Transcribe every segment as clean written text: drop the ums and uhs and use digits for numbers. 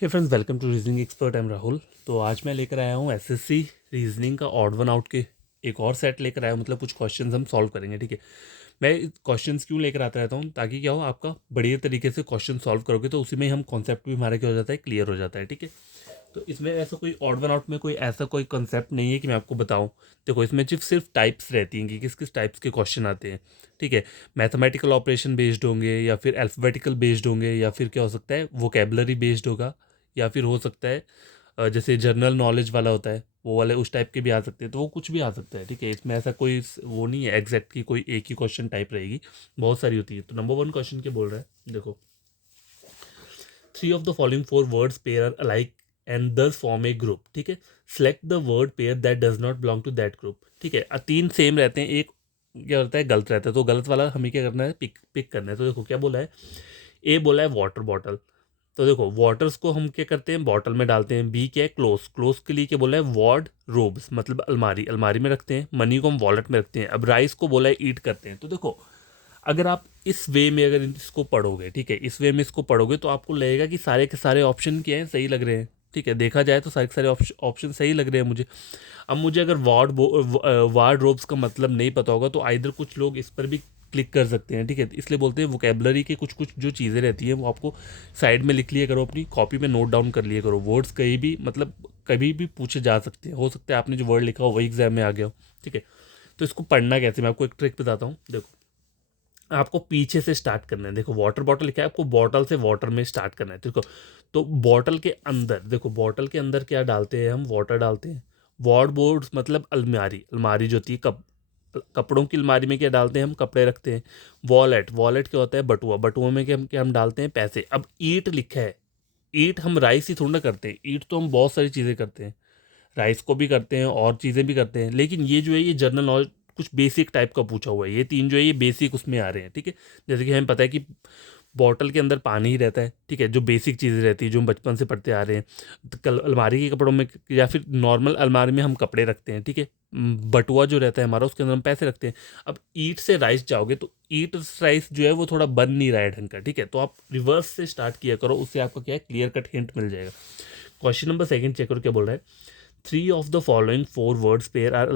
Hey friends, welcome to reasoning expert. I am Rahul. तो आज मैं लेकर आया हूँ एसएससी रीजनिंग का ऑड वन आउट के एक और सेट लेकर आया हूँ। मतलब कुछ क्वेश्चंस हम सॉल्व करेंगे। ठीक है, मैं क्वेश्चंस क्यों लेकर आता रहता हूँ ताकि क्या हो, आपका बढ़िया तरीके से क्वेश्चन सॉल्व करोगे तो उसी में हम कॉन्सेप्ट भी हमारा क्या हो जाता है, क्लियर हो जाता है। ठीक है, तो इसमें ऐसा कोई ऑड वन आउट में कोई ऐसा कोई कंसेप्ट नहीं है कि मैं आपको बताऊं। देखो, इसमें सिर्फ टाइप्स रहती हैं कि किस किस टाइप्स के क्वेश्चन आते हैं। ठीक है, मैथमेटिकल ऑपरेशन बेस्ड होंगे या फिर अल्फ़ाबेटिकल बेस्ड होंगे या फिर क्या हो सकता है, वोकेबलरी बेस्ड होगा या फिर हो सकता है जैसे जनरल नॉलेज वाला होता है वो वाले उस टाइप के भी आ सकते हैं। तो वो कुछ भी आ सकता है। ठीक है, इसमें ऐसा कोई वो नहीं है एग्जैक्ट की कोई एक ही क्वेश्चन टाइप रहेगी, बहुत सारी होती है। तो नंबर वन क्वेश्चन क्या बोल रहा है, देखो, three of the following four words pair are alike and दस फॉर्म ए ग्रुप। ठीक है, select the word pair that does not belong to that group. ठीक है, तीन सेम रहते हैं, एक क्या होता है गलत रहता है, तो गलत वाला हमें क्या करना है, पिक पिक करना है। तो देखो क्या बोला है, ए बोला है वाटर बॉटल। तो देखो वाटर्स को हम क्या करते हैं, बॉटल में डालते हैं। बी क्या है, क्लोज। क्लोज के लिए क्या बोला है, वार्ड रोब्स, मतलब अलमारी। अलमारी में रखते हैं। मनी को हम वॉलेट में रखते हैं। अब राइस को बोला है ईट करते हैं। तो देखो, अगर आप इस वे में अगर इसको पढ़ोगे, ठीक है, इस वे में इसको पढ़ोगे तो आपको लगेगा कि सारे के सारे ऑप्शन क्या हैं, सही लग रहे हैं। ठीक है, देखा जाए तो सारे के सारे ऑप्शन सही लग रहे हैं मुझे। अब मुझे अगर वार्ड रोब्स का मतलब नहीं पता होगा तो आइधर कुछ लोग इस पर भी क्लिक कर सकते हैं। ठीक है, इसलिए बोलते हैं वोकेबलरी के कुछ कुछ जो चीज़ें रहती हैं वो आपको साइड में लिख लिया करो, अपनी कॉपी में नोट डाउन कर लिया करो। वर्ड्स कहीं भी मतलब कभी भी पूछे जा सकते हैं। हो सकता है आपने जो वर्ड लिखा हो वही एग्जाम में आ गया हो। ठीक है, तो इसको पढ़ना कैसे, मैं आपको एक ट्रिक बताता हूँ। देखो, आपको पीछे से स्टार्ट करना है। देखो वाटर बॉटल लिखा है, आपको बॉटल से वाटर में स्टार्ट करना है। देखो, तो बॉटल के अंदर, देखो बॉटल के अंदर क्या डालते हैं हम, वाटर डालते हैं। वॉर्ड बोर्ड्स मतलब अलमारी। अलमारी जो होती है कपड़ों की अलमारी में क्या डालते हैं हम, कपड़े रखते हैं। वॉलेट, वॉलेट क्या होता है, बटुआ। बटुआ में क्या हम डालते हैं, पैसे। अब ईट लिखा है, ईट हम राइस ही थोड़ा ना करते हैं, ईट तो हम बहुत सारी चीज़ें करते हैं। राइस को भी करते हैं और चीज़ें भी करते हैं, लेकिन ये जो है ये जनरल नॉलेज कुछ बेसिक टाइप का पूछा हुआ है। ये तीन जो है ये बेसिक उसमें आ रहे हैं। ठीक है, जैसे कि हमें पता है कि बॉटल के अंदर पानी ही रहता है। ठीक है, जो बेसिक चीज़ें रहती है जो हम बचपन से पढ़ते आ रहे हैं। तो कल अलमारी के कपड़ों में या फिर नॉर्मल अलमारी में हम कपड़े रखते हैं। ठीक है, बटुआ जो रहता है हमारा उसके अंदर हम पैसे रखते हैं। अब ईट से राइस जाओगे तो ईट राइस जो है वो थोड़ा बन नहीं रहा है ढंग का। ठीक है, तो आप रिवर्स से स्टार्ट किया करो, उससे आपको क्या है, क्लियर कट हिंट मिल जाएगा। क्वेश्चन नंबर सेकंड चेक करो क्या बोल रहा है, three of the following four words pair are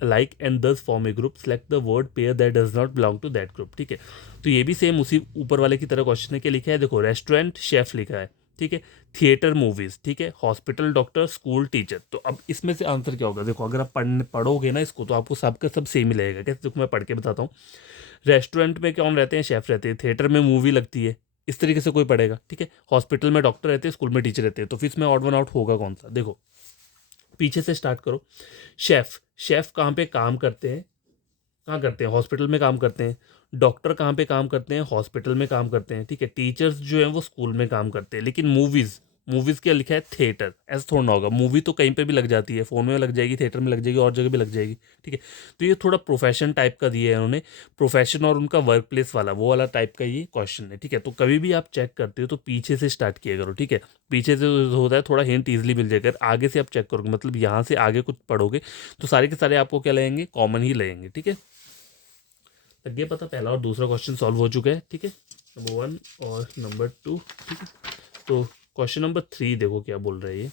like and दस form a group, select the word pair that does not belong to that group. ठीक है, तो ये भी सेम उसी ऊपर वाले की तरह क्वेश्चन है। क्या लिखा है, देखो, रेस्टोरेंट शेफ लिखा है। ठीक है, थिएटर मूवीज। ठीक है, हॉस्पिटल डॉक्टर, स्कूल टीचर। तो अब इसमें से आंसर क्या होगा, देखो अगर आप पढ़ोगे ना इसको तो आपको सबका सब सेम ही लगेगा। कैसे, देखो मैं पढ़ के बताता हूँ। रेस्टोरेंट में कौन रहते हैं, शेफ रहते हैं। थिएटर में मूवी लगती है, इस तरीके से कोई पढ़ेगा। ठीक है, हॉस्पिटल में डॉक्टर रहते हैं, स्कूल में टीचर रहते हैं। तो फिर इसमें ऑड वन आउट होगा कौन सा, देखो पीछे से स्टार्ट करो। शेफ, शेफ कहाँ पे काम करते हैं, कहाँ करते हैं, हॉस्पिटल में काम करते हैं। डॉक्टर कहाँ पे काम करते हैं, हॉस्पिटल में काम करते हैं। ठीक है, टीचर्स जो हैं वो स्कूल में काम करते हैं। लेकिन मूवीज़, मूवीज़ क्या लिखा है, थिएटर। ऐसा थोड़ा ना होगा, मूवी तो कहीं पे भी लग जाती है, फ़ोन में लग जाएगी, थिएटर में लग जाएगी, और जगह भी लग जाएगी। ठीक है, तो ये थोड़ा प्रोफेशन टाइप का दिया है उन्होंने, प्रोफेशन और उनका वर्क प्लेस वाला वो वाला टाइप का ये क्वेश्चन है। ठीक है, तो कभी भी आप चेक करते हो तो पीछे से स्टार्ट किया करो। ठीक है, पीछे से जो होता है थोड़ा हिंट ईजिली मिल जाएगा। अगर आगे से आप चेक करोगे, मतलब यहाँ से आगे कुछ पढ़ोगे तो सारे के सारे आपको क्या लगेंगे, कॉमन ही लगेंगे। ठीक है, लग गया पता, पहला और दूसरा क्वेश्चन सॉल्व हो चुका है। ठीक है, नंबर वन और नंबर टू। ठीक है, तो क्वेश्चन नंबर थ्री देखो क्या बोल रहा है ये।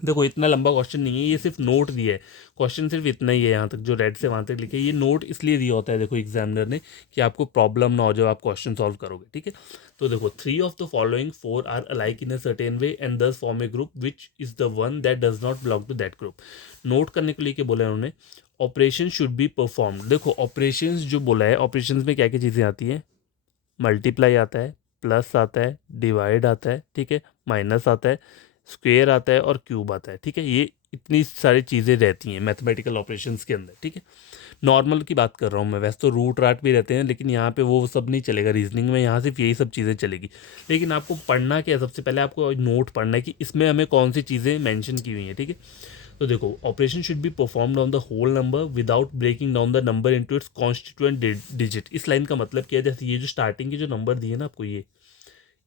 देखो इतना लंबा क्वेश्चन नहीं है, ये सिर्फ नोट दिया है। क्वेश्चन सिर्फ इतना ही है, यहाँ तक जो रेड से वहाँ तक लिखे, ये नोट इसलिए दिया होता है देखो एग्जामिनर ने, कि आपको प्रॉब्लम ना हो जब आप क्वेश्चन सॉल्व करोगे। ठीक है, तो देखो, three of the following four are alike in a certain way and दस form a group which is the one that does not belong to that group. Note करने के लिए क्या बोला है उन्होंने, ऑपरेशन शुड बी परफॉर्म। देखो operation जो बोला है, ऑपरेशन में क्या क्या चीज़ें आती हैं, मल्टीप्लाई आता है, प्लस आता है, डिवाइड आता है, ठीक है, माइनस आता है, स्क्वेयर आता है और क्यूब आता है। ठीक है, ये इतनी सारी चीज़ें रहती हैं मैथमेटिकल ऑपरेशंस के अंदर। ठीक है, नॉर्मल की बात कर रहा हूँ मैं, वैसे तो रूट राट भी रहते हैं लेकिन यहाँ पे वो सब नहीं चलेगा रीजनिंग में, यहाँ सिर्फ यही सब चीज़ें चलेगी। लेकिन आपको पढ़ना क्या है, सबसे पहले आपको नोट पढ़ना है कि इसमें हमें कौन सी चीज़ें मेंशन की हुई हैं। ठीक है, तो देखो, operation should be performed on the whole number without breaking down the number into its constituent digit. इस लाइन का मतलब क्या है, जैसे ये जो स्टार्टिंग के जो नंबर दिए ना आपको, ये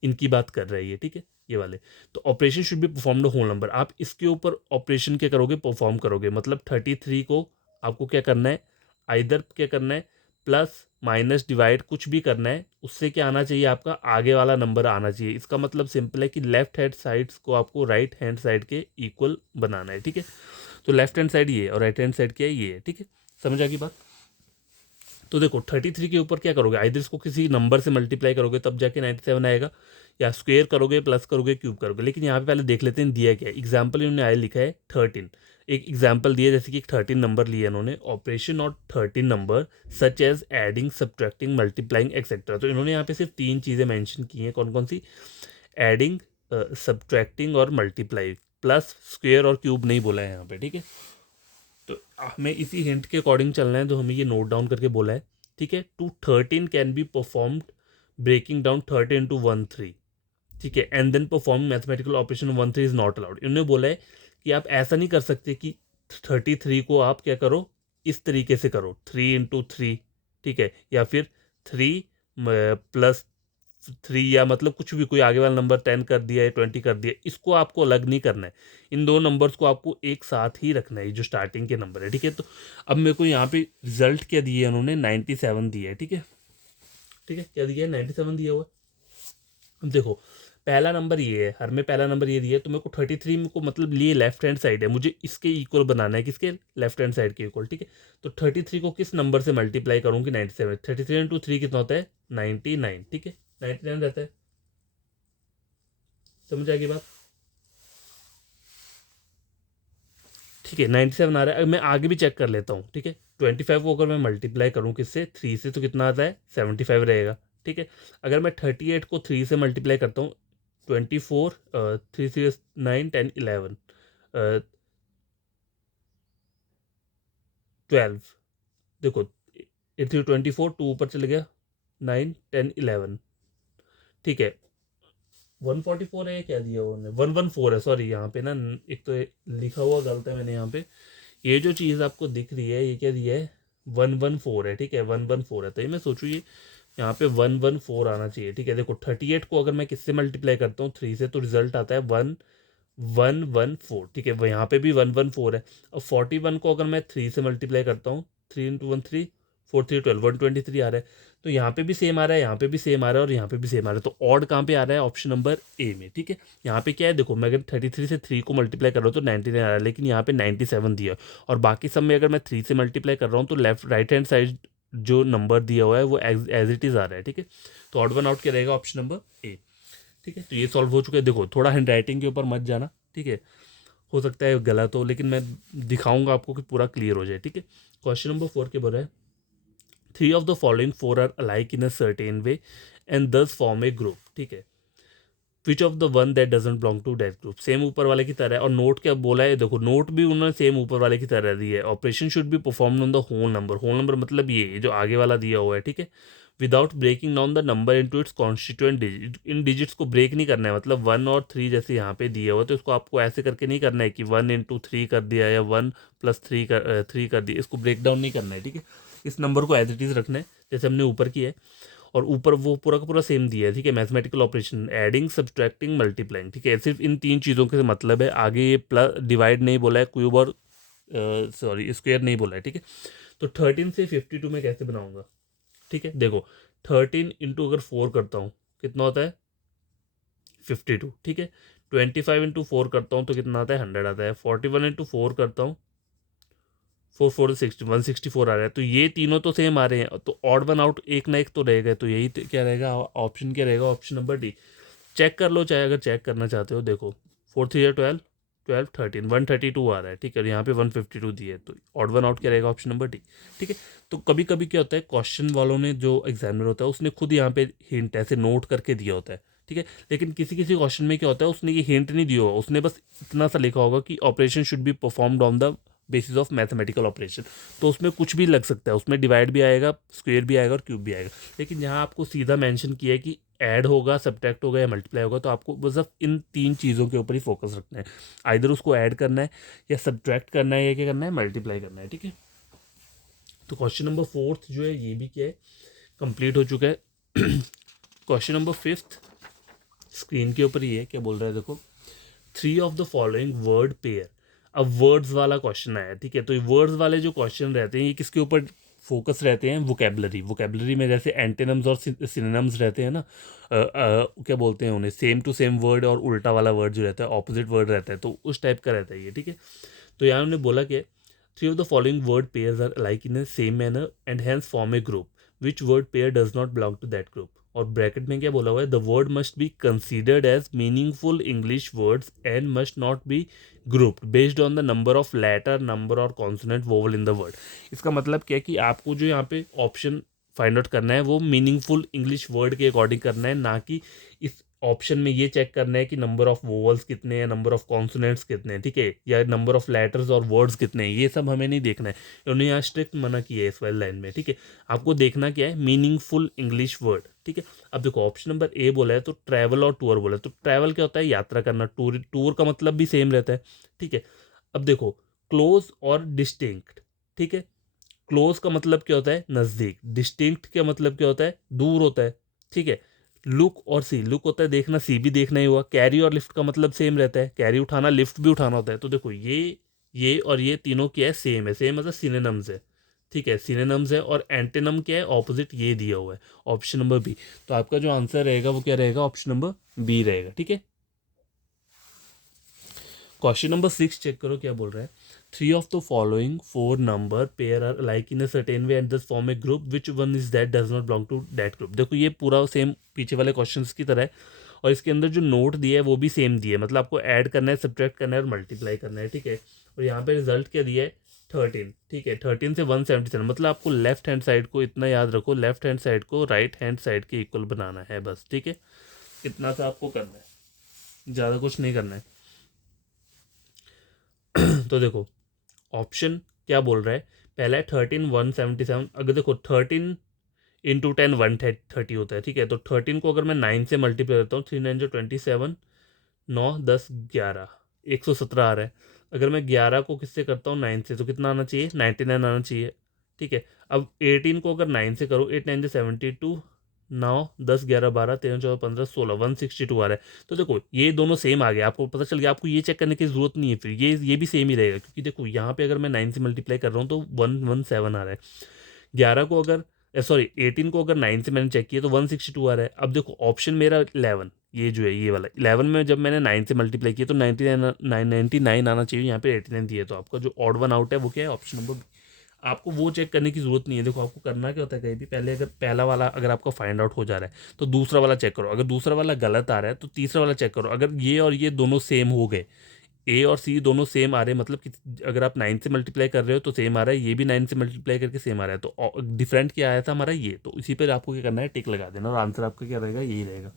इनकी बात कर रहा है ये। ठीक है, ये वाले, तो operation should be performed whole number. आप इसके ऊपर ऑपरेशन क्या करोगे, परफॉर्म करोगे, मतलब 33 को आपको क्या करना है, आइदर क्या करना है, प्लस माइनस डिवाइड कुछ भी करना है, उससे क्या आना चाहिए, आपका आगे वाला नंबर आना चाहिए। इसका मतलब सिंपल है कि लेफ्ट हैंड साइड्स को आपको राइट हैंड साइड के इक्वल बनाना है, ठीक है। तो लेफ्ट हैंड साइड ये है और राइट हैंड साइड क्या है, ये है, ठीक है। समझ आ गई बात। तो देखो 33 के ऊपर क्या करोगे, आइदर इसको किसी नंबर से मल्टीप्लाई करोगे तब जाके 97 आएगा, या स्क्वेयर करोगे, प्लस करोगे, क्यूब करोगे। लेकिन यहाँ पे पहले देख लेते हैं दिया क्या है। एग्जाम्पल इन्होंने आया लिखा है 13। एक एग्जाम्पल दिया, जैसे कि 13 नंबर लिया इन्होंने, operation on 13 number such as adding, subtracting, multiplying etcetera. तो इन्होंने यहाँ पे सिर्फ 3 चीज़ें मेंशन की हैं। कौन कौन सी? एडिंग, सब्ट्रैक्टिंग और मल्टीप्लाई, प्लस स्क्वेयर और क्यूब नहीं बोला है यहाँ पे, ठीक है। तो हमें इसी हिंट के अकॉर्डिंग चलना है, तो हमें ये नोट डाउन करके बोला है, ठीक है। To 13 can be performed breaking down 13 into 13, ठीक है, and then perform mathematical operation 13 is not allowed. इन्होंने बोला है कि आप ऐसा नहीं कर सकते कि 33 को आप क्या करो, इस तरीके से करो, 3 इंटू 3, ठीक है, या फिर 3 + 3, या मतलब कुछ भी, कोई आगे वाला नंबर 10 कर दिया या 20 कर दिया, इसको आपको अलग नहीं करना है। इन दो नंबर्स को आपको एक साथ ही रखना है, जो स्टार्टिंग के नंबर है, ठीक है। तो अब मेरे को यहाँ पे रिजल्ट क्या दिया है उन्होंने, 97 दिया है, ठीक है। ठीक है, क्या दिया है, 97 दिया हुआ है। अब देखो पहला नंबर ये है, हर में पहला नंबर ये दिया है, तो मेरे को 33 में को मतलब लिए लेफ्ट हैंड साइड है, मुझे इसके इक्वल बनाना है, किसके, लेफ्ट हैंड साइड के इक्वल, ठीक है। तो 33 को किस नंबर से मल्टीप्लाई करूँगी, 97। 33 इंटू 3 कितना होता है, 99, ठीक है, 99 रहता है। समझ आ गई बात, ठीक है। 97 आ रहा है। अब मैं आगे भी चेक कर लेता हूँ, ठीक है। 25 को अगर मैं मल्टीप्लाई करूँ किससे, 3 से, तो कितना आता है, 75 रहेगा, ठीक है। अगर मैं 38 को 3 से मल्टीप्लाई करता हूँ, 24, 3 3 9 10 11 12, देखो 24, 2 ऊपर चले गया, 9 10 11, ठीक है। 144 है, क्या दिया उन्होंने, 114 है, सॉरी यहाँ पे ना एक तो लिखा हुआ गलत है मैंने यहाँ पे। ये जो चीज़ आपको दिख रही है, ये क्या दिया है, 114 है, ठीक है, 114 है। तो ये मैं सोचूँ ये यहाँ पे 114 आना चाहिए, ठीक है। देखो 38 को अगर मैं किससे मल्टीप्लाई करता हूँ, 3 से, तो रिजल्ट आता है 1114, ठीक है। वो यहाँ पे भी 114 है। अब 41 को अगर मैं 3 से मल्टीप्लाई करता हूँ, 3 × 1 3, 4 3 12, 123 आ रहा है। तो यहाँ पे भी सेम आ रहा है, यहाँ पे भी सेम आ रहा है, और यहाँ पे भी सेम आ रहा है। तो ऑड कहाँ पे आ रहा है, ऑप्शन नंबर ए में, ठीक है। यहाँ पे क्या है, देखो मैं अगर 33 से 3 को मल्टीप्लाई कर रहा हूँ तो 99 आ रहा है, लेकिन यहाँ पे 97 दिया है। और बाकी सब में अगर मैं 3 से मल्टीप्लाई कर रहा हूँ तो लेफ्ट राइट हैंड साइड जो नंबर दिया हुआ है वो एज इट इज़ आ रहा है, ठीक है। तो ऑड वन आउट क्या रहेगा, ऑप्शन नंबर ए, ठीक है। तो ये सॉल्व हो चुका है। देखो थोड़ा हैंड राइटिंग के ऊपर मत जाना, ठीक है, हो सकता है गलत हो, लेकिन मैं दिखाऊंगा आपको कि पूरा क्लियर हो जाए, ठीक है। क्वेश्चन नंबर 4 के बोला है, 3 of the following 4 are alike in a certain way and दस फॉर्म ए ग्रुप, ठीक है। Which of the one that doesn't belong to that group, same ऊपर वाले की तरह है। और नोट क्या बोला है, देखो नोट भी उन्होंने सेम ऊपर वाले की तरह दी है। Operation should be perform on the whole number, whole number मतलब ये जो आगे वाला दिया हुआ है, ठीक है, without breaking down the number into its constituent digit. इन डिजिट्स को ब्रेक नहीं करना है, मतलब 1 और 3 जैसे यहाँ पे दिया हुआ है, तो इसको आपको ऐसे करके नहीं करना है कि 1 × 3 कर दिया या 1 + 3 कर दिया, इसको ब्रेक डाउन नहीं करना है, ठीक है। इस नंबर को एज इट इज़ रखना है जैसे हमने ऊपर किया है। और ऊपर वो पूरा का पूरा सेम दिया है, ठीक है, mathematical operation, adding, subtracting, multiplying, ठीक है। सिर्फ इन 3 चीज़ों के मतलब है, आगे ये प्लस डिवाइड नहीं बोला है, क्यूब और सॉरी स्क्वेयर नहीं बोला है, ठीक है। तो 13 से 52 में कैसे बनाऊंगा, ठीक है। देखो 13 इंटू अगर 4 करता हूँ कितना होता है, 52, ठीक है। 25 इंटू 4 करता हूँ तो कितना आता है, 100 आता है। 41 इंटू 4 करता हूँ, 164 आ रहा है। तो ये तीनों तो सेम आ रहे हैं, तो ऑड वन आउट एक ना एक तो रहेगा, तो यही क्या रहेगा, ऑप्शन क्या रहेगा, ऑप्शन नंबर डी। चेक कर लो चाहे, अगर चेक करना चाहते हो। देखो 4 3 12, 12 13, 132 आ रहा है, ठीक है, और यहाँ पे 152 दिया है, तो ऑड वन आउट क्या रहेगा, ऑप्शन नंबर डी, ठीक है। तो कभी कभी क्या होता है, क्वेश्चन वालों ने, जो एग्जामिनर होता है उसने खुद यहाँ पे हिंट ऐसे नोट करके दिया होता है, ठीक है। लेकिन किसी किसी क्वेश्चन में क्या होता है, उसने ये हिंट नहीं दिया होगा, उसने बस इतना सा लिखा होगा कि operation should be performed on the basis of mathematical operation. तो उसमें कुछ भी लग सकता है, उसमें डिवाइड भी आएगा, स्क्वेयर भी आएगा और क्यूब भी आएगा। लेकिन यहाँ आपको सीधा मेंशन किया है कि ऐड होगा, सब्ट्रैक्ट होगा या मल्टीप्लाई होगा, तो आपको बस इन 3 चीज़ों के ऊपर ही फोकस रखना है। आइदर उसको ऐड करना है, या सब्ट्रैक्ट करना है, या क्या करना है, मल्टीप्लाई करना है, ठीक है। तो क्वेश्चन नंबर 4 जो है ये भी क्या है, कंप्लीट हो चुका है। क्वेश्चन नंबर 5 स्क्रीन के ऊपर ये है, क्या बोल रहा है, देखो 3 of the following word pair. अब वर्ड्स वाला क्वेश्चन आया, ठीक है। तो ये वर्ड्स वाले जो क्वेश्चन रहते हैं ये किसके ऊपर फोकस रहते हैं वोकेबलरी में, जैसे एंटेनम्स और सिनोनिम्स रहते हैं ना, क्या बोलते हैं उन्हें, सेम टू सेम वर्ड और उल्टा वाला वर्ड जो रहता है, ऑपोजिट वर्ड रहता है, तो उस टाइप का रहता है ये, ठीक है। तो यहाँ उन्होंने बोला कि 3 of the following word pairs are alike in the same manner and hence form a group. Which word pair does not belong to that group? और ब्रैकेट में क्या बोला हुआ है, the word must be considered as meaningful English words and must not be grouped based on the number of letter, number और consonant vowel in the word. इसका मतलब क्या है कि आपको जो यहाँ पे ऑप्शन फाइंड आउट करना है वो मीनिंगफुल इंग्लिश वर्ड के अकॉर्डिंग करना है, ना कि इस ऑप्शन में ये चेक करना है कि नंबर ऑफ वोवल्स कितने हैं, नंबर ऑफ कॉन्सोनेंट्स कितने हैं, ठीक है, या नंबर ऑफ लेटर्स और वर्ड्स कितने हैं, ये सब हमें नहीं देखना है। उन्होंने यहाँ स्ट्रिक्ट मना किया है इस वाली लाइन में, ठीक है। आपको देखना क्या है, मीनिंगफुल इंग्लिश वर्ड, ठीक है। अब देखो ऑप्शन नंबर ए बोला है तो ट्रैवल और टूर बोला है, तो ट्रैवल क्या होता है, यात्रा करना, टूर का मतलब भी सेम रहता है, ठीक है। अब देखो क्लोज और डिस्टिंक्ट, ठीक है, क्लोज का मतलब क्या होता है, नज़दीक, डिस्टिंक्ट का मतलब क्या होता है, दूर होता है, ठीक है। लुक और सी, लुक होता है देखना, सी भी देखना ही हुआ। कैरी और लिफ्ट का मतलब सेम रहता है, कैरी उठाना, लिफ्ट भी उठाना होता है। तो देखो ये और ये तीनों क्या है, सेम है, सेम मतलब सिनोनिम्स है, ठीक है, सिनोनिम्स है। और एंटोनिम क्या है, ऑपोजिट, ये दिया हुआ है, ऑप्शन नंबर बी। तो आपका जो आंसर रहेगा वो क्या रहेगा, ऑप्शन नंबर बी रहेगा, ठीक है। क्वेश्चन नंबर 6 चेक करो क्या बोल रहा है। 3 of the following 4 number pair are alike in a certain way and thus form a group. Which one is that does not belong to that group? देखो ये पूरा सेम पीछे वाले क्वेश्चंस की तरह है, और इसके अंदर जो नोट दिया है वो भी सेम दिया है, मतलब आपको ऐड करना है, सब्ट्रैक्ट करना है और मल्टीप्लाई करना है, ठीक है। और यहाँ पे रिजल्ट क्या दिया है, 13, ठीक है। 13 से 177, मतलब आपको लेफ्ट हैंड साइड को इतना याद रखो, लेफ्ट हैंड साइड को राइट हैंड साइड के इक्वल बनाना है बस, ठीक है। इतना सा आपको करना है, ज़्यादा कुछ नहीं करना है। तो देखो ऑप्शन क्या बोल रहा है, पहला है 13 177। अगर देखो 13 × 10 130 होता है, ठीक है। तो 13 को अगर मैं 9 से मल्टीप्लाई करता हूँ, 3 9 27, 9 10 11, 117 आ रहा है। अगर मैं 11 को किससे करता हूँ, 9 से, तो कितना आना चाहिए, 99 आना चाहिए, ठीक है। अब 18 को अगर 9 से करो, 8 9 72, 9 10 11 12 13 14 15 16, 162 आ रहा है। तो देखो ये दोनों सेम आ गया, आपको पता चल गया, आपको ये चेक करने की जरूरत नहीं है, फिर ये भी सेम ही रहेगा, क्योंकि देखो यहाँ पे अगर मैं 9 से मल्टीप्लाई कर रहा हूँ तो 117 आ रहा है। 11 को अगर, सॉरी 18 को अगर 9 से मैंने चेक किया तो 162 आ रहा है। अब देखो ऑप्शन मेरा 11, ये जो है ये वाला 11 में जब मैंने 9 से मल्टीप्लाई किया तो 99 आना चाहिए, यहाँ पे 89 दिया, तो आपका जो ऑड वन आउट है वो क्या है, ऑप्शन नंबर। आपको वो चेक करने की जरूरत नहीं है। देखो आपको करना क्या होता है, कहीं भी पहले अगर पहला वाला अगर आपका फाइंड आउट हो जा रहा है तो दूसरा वाला चेक करो, अगर दूसरा वाला गलत आ रहा है तो तीसरा वाला चेक करो। अगर ये और ये दोनों सेम हो गए, ए और सी दोनों सेम आ रहे हैं, मतलब कि अगर आप 9 से मल्टीप्लाई कर रहे हो तो सेम आ रहा है, ये भी 9 से मल्टीप्लाई करके सेम आ रहा है, तो डिफरेंट क्या आया था हमारा ये, तो इसी पर आपको क्या करना है, टिक लगा देना, और आंसर आपका क्या रहेगा, यही रहेगा।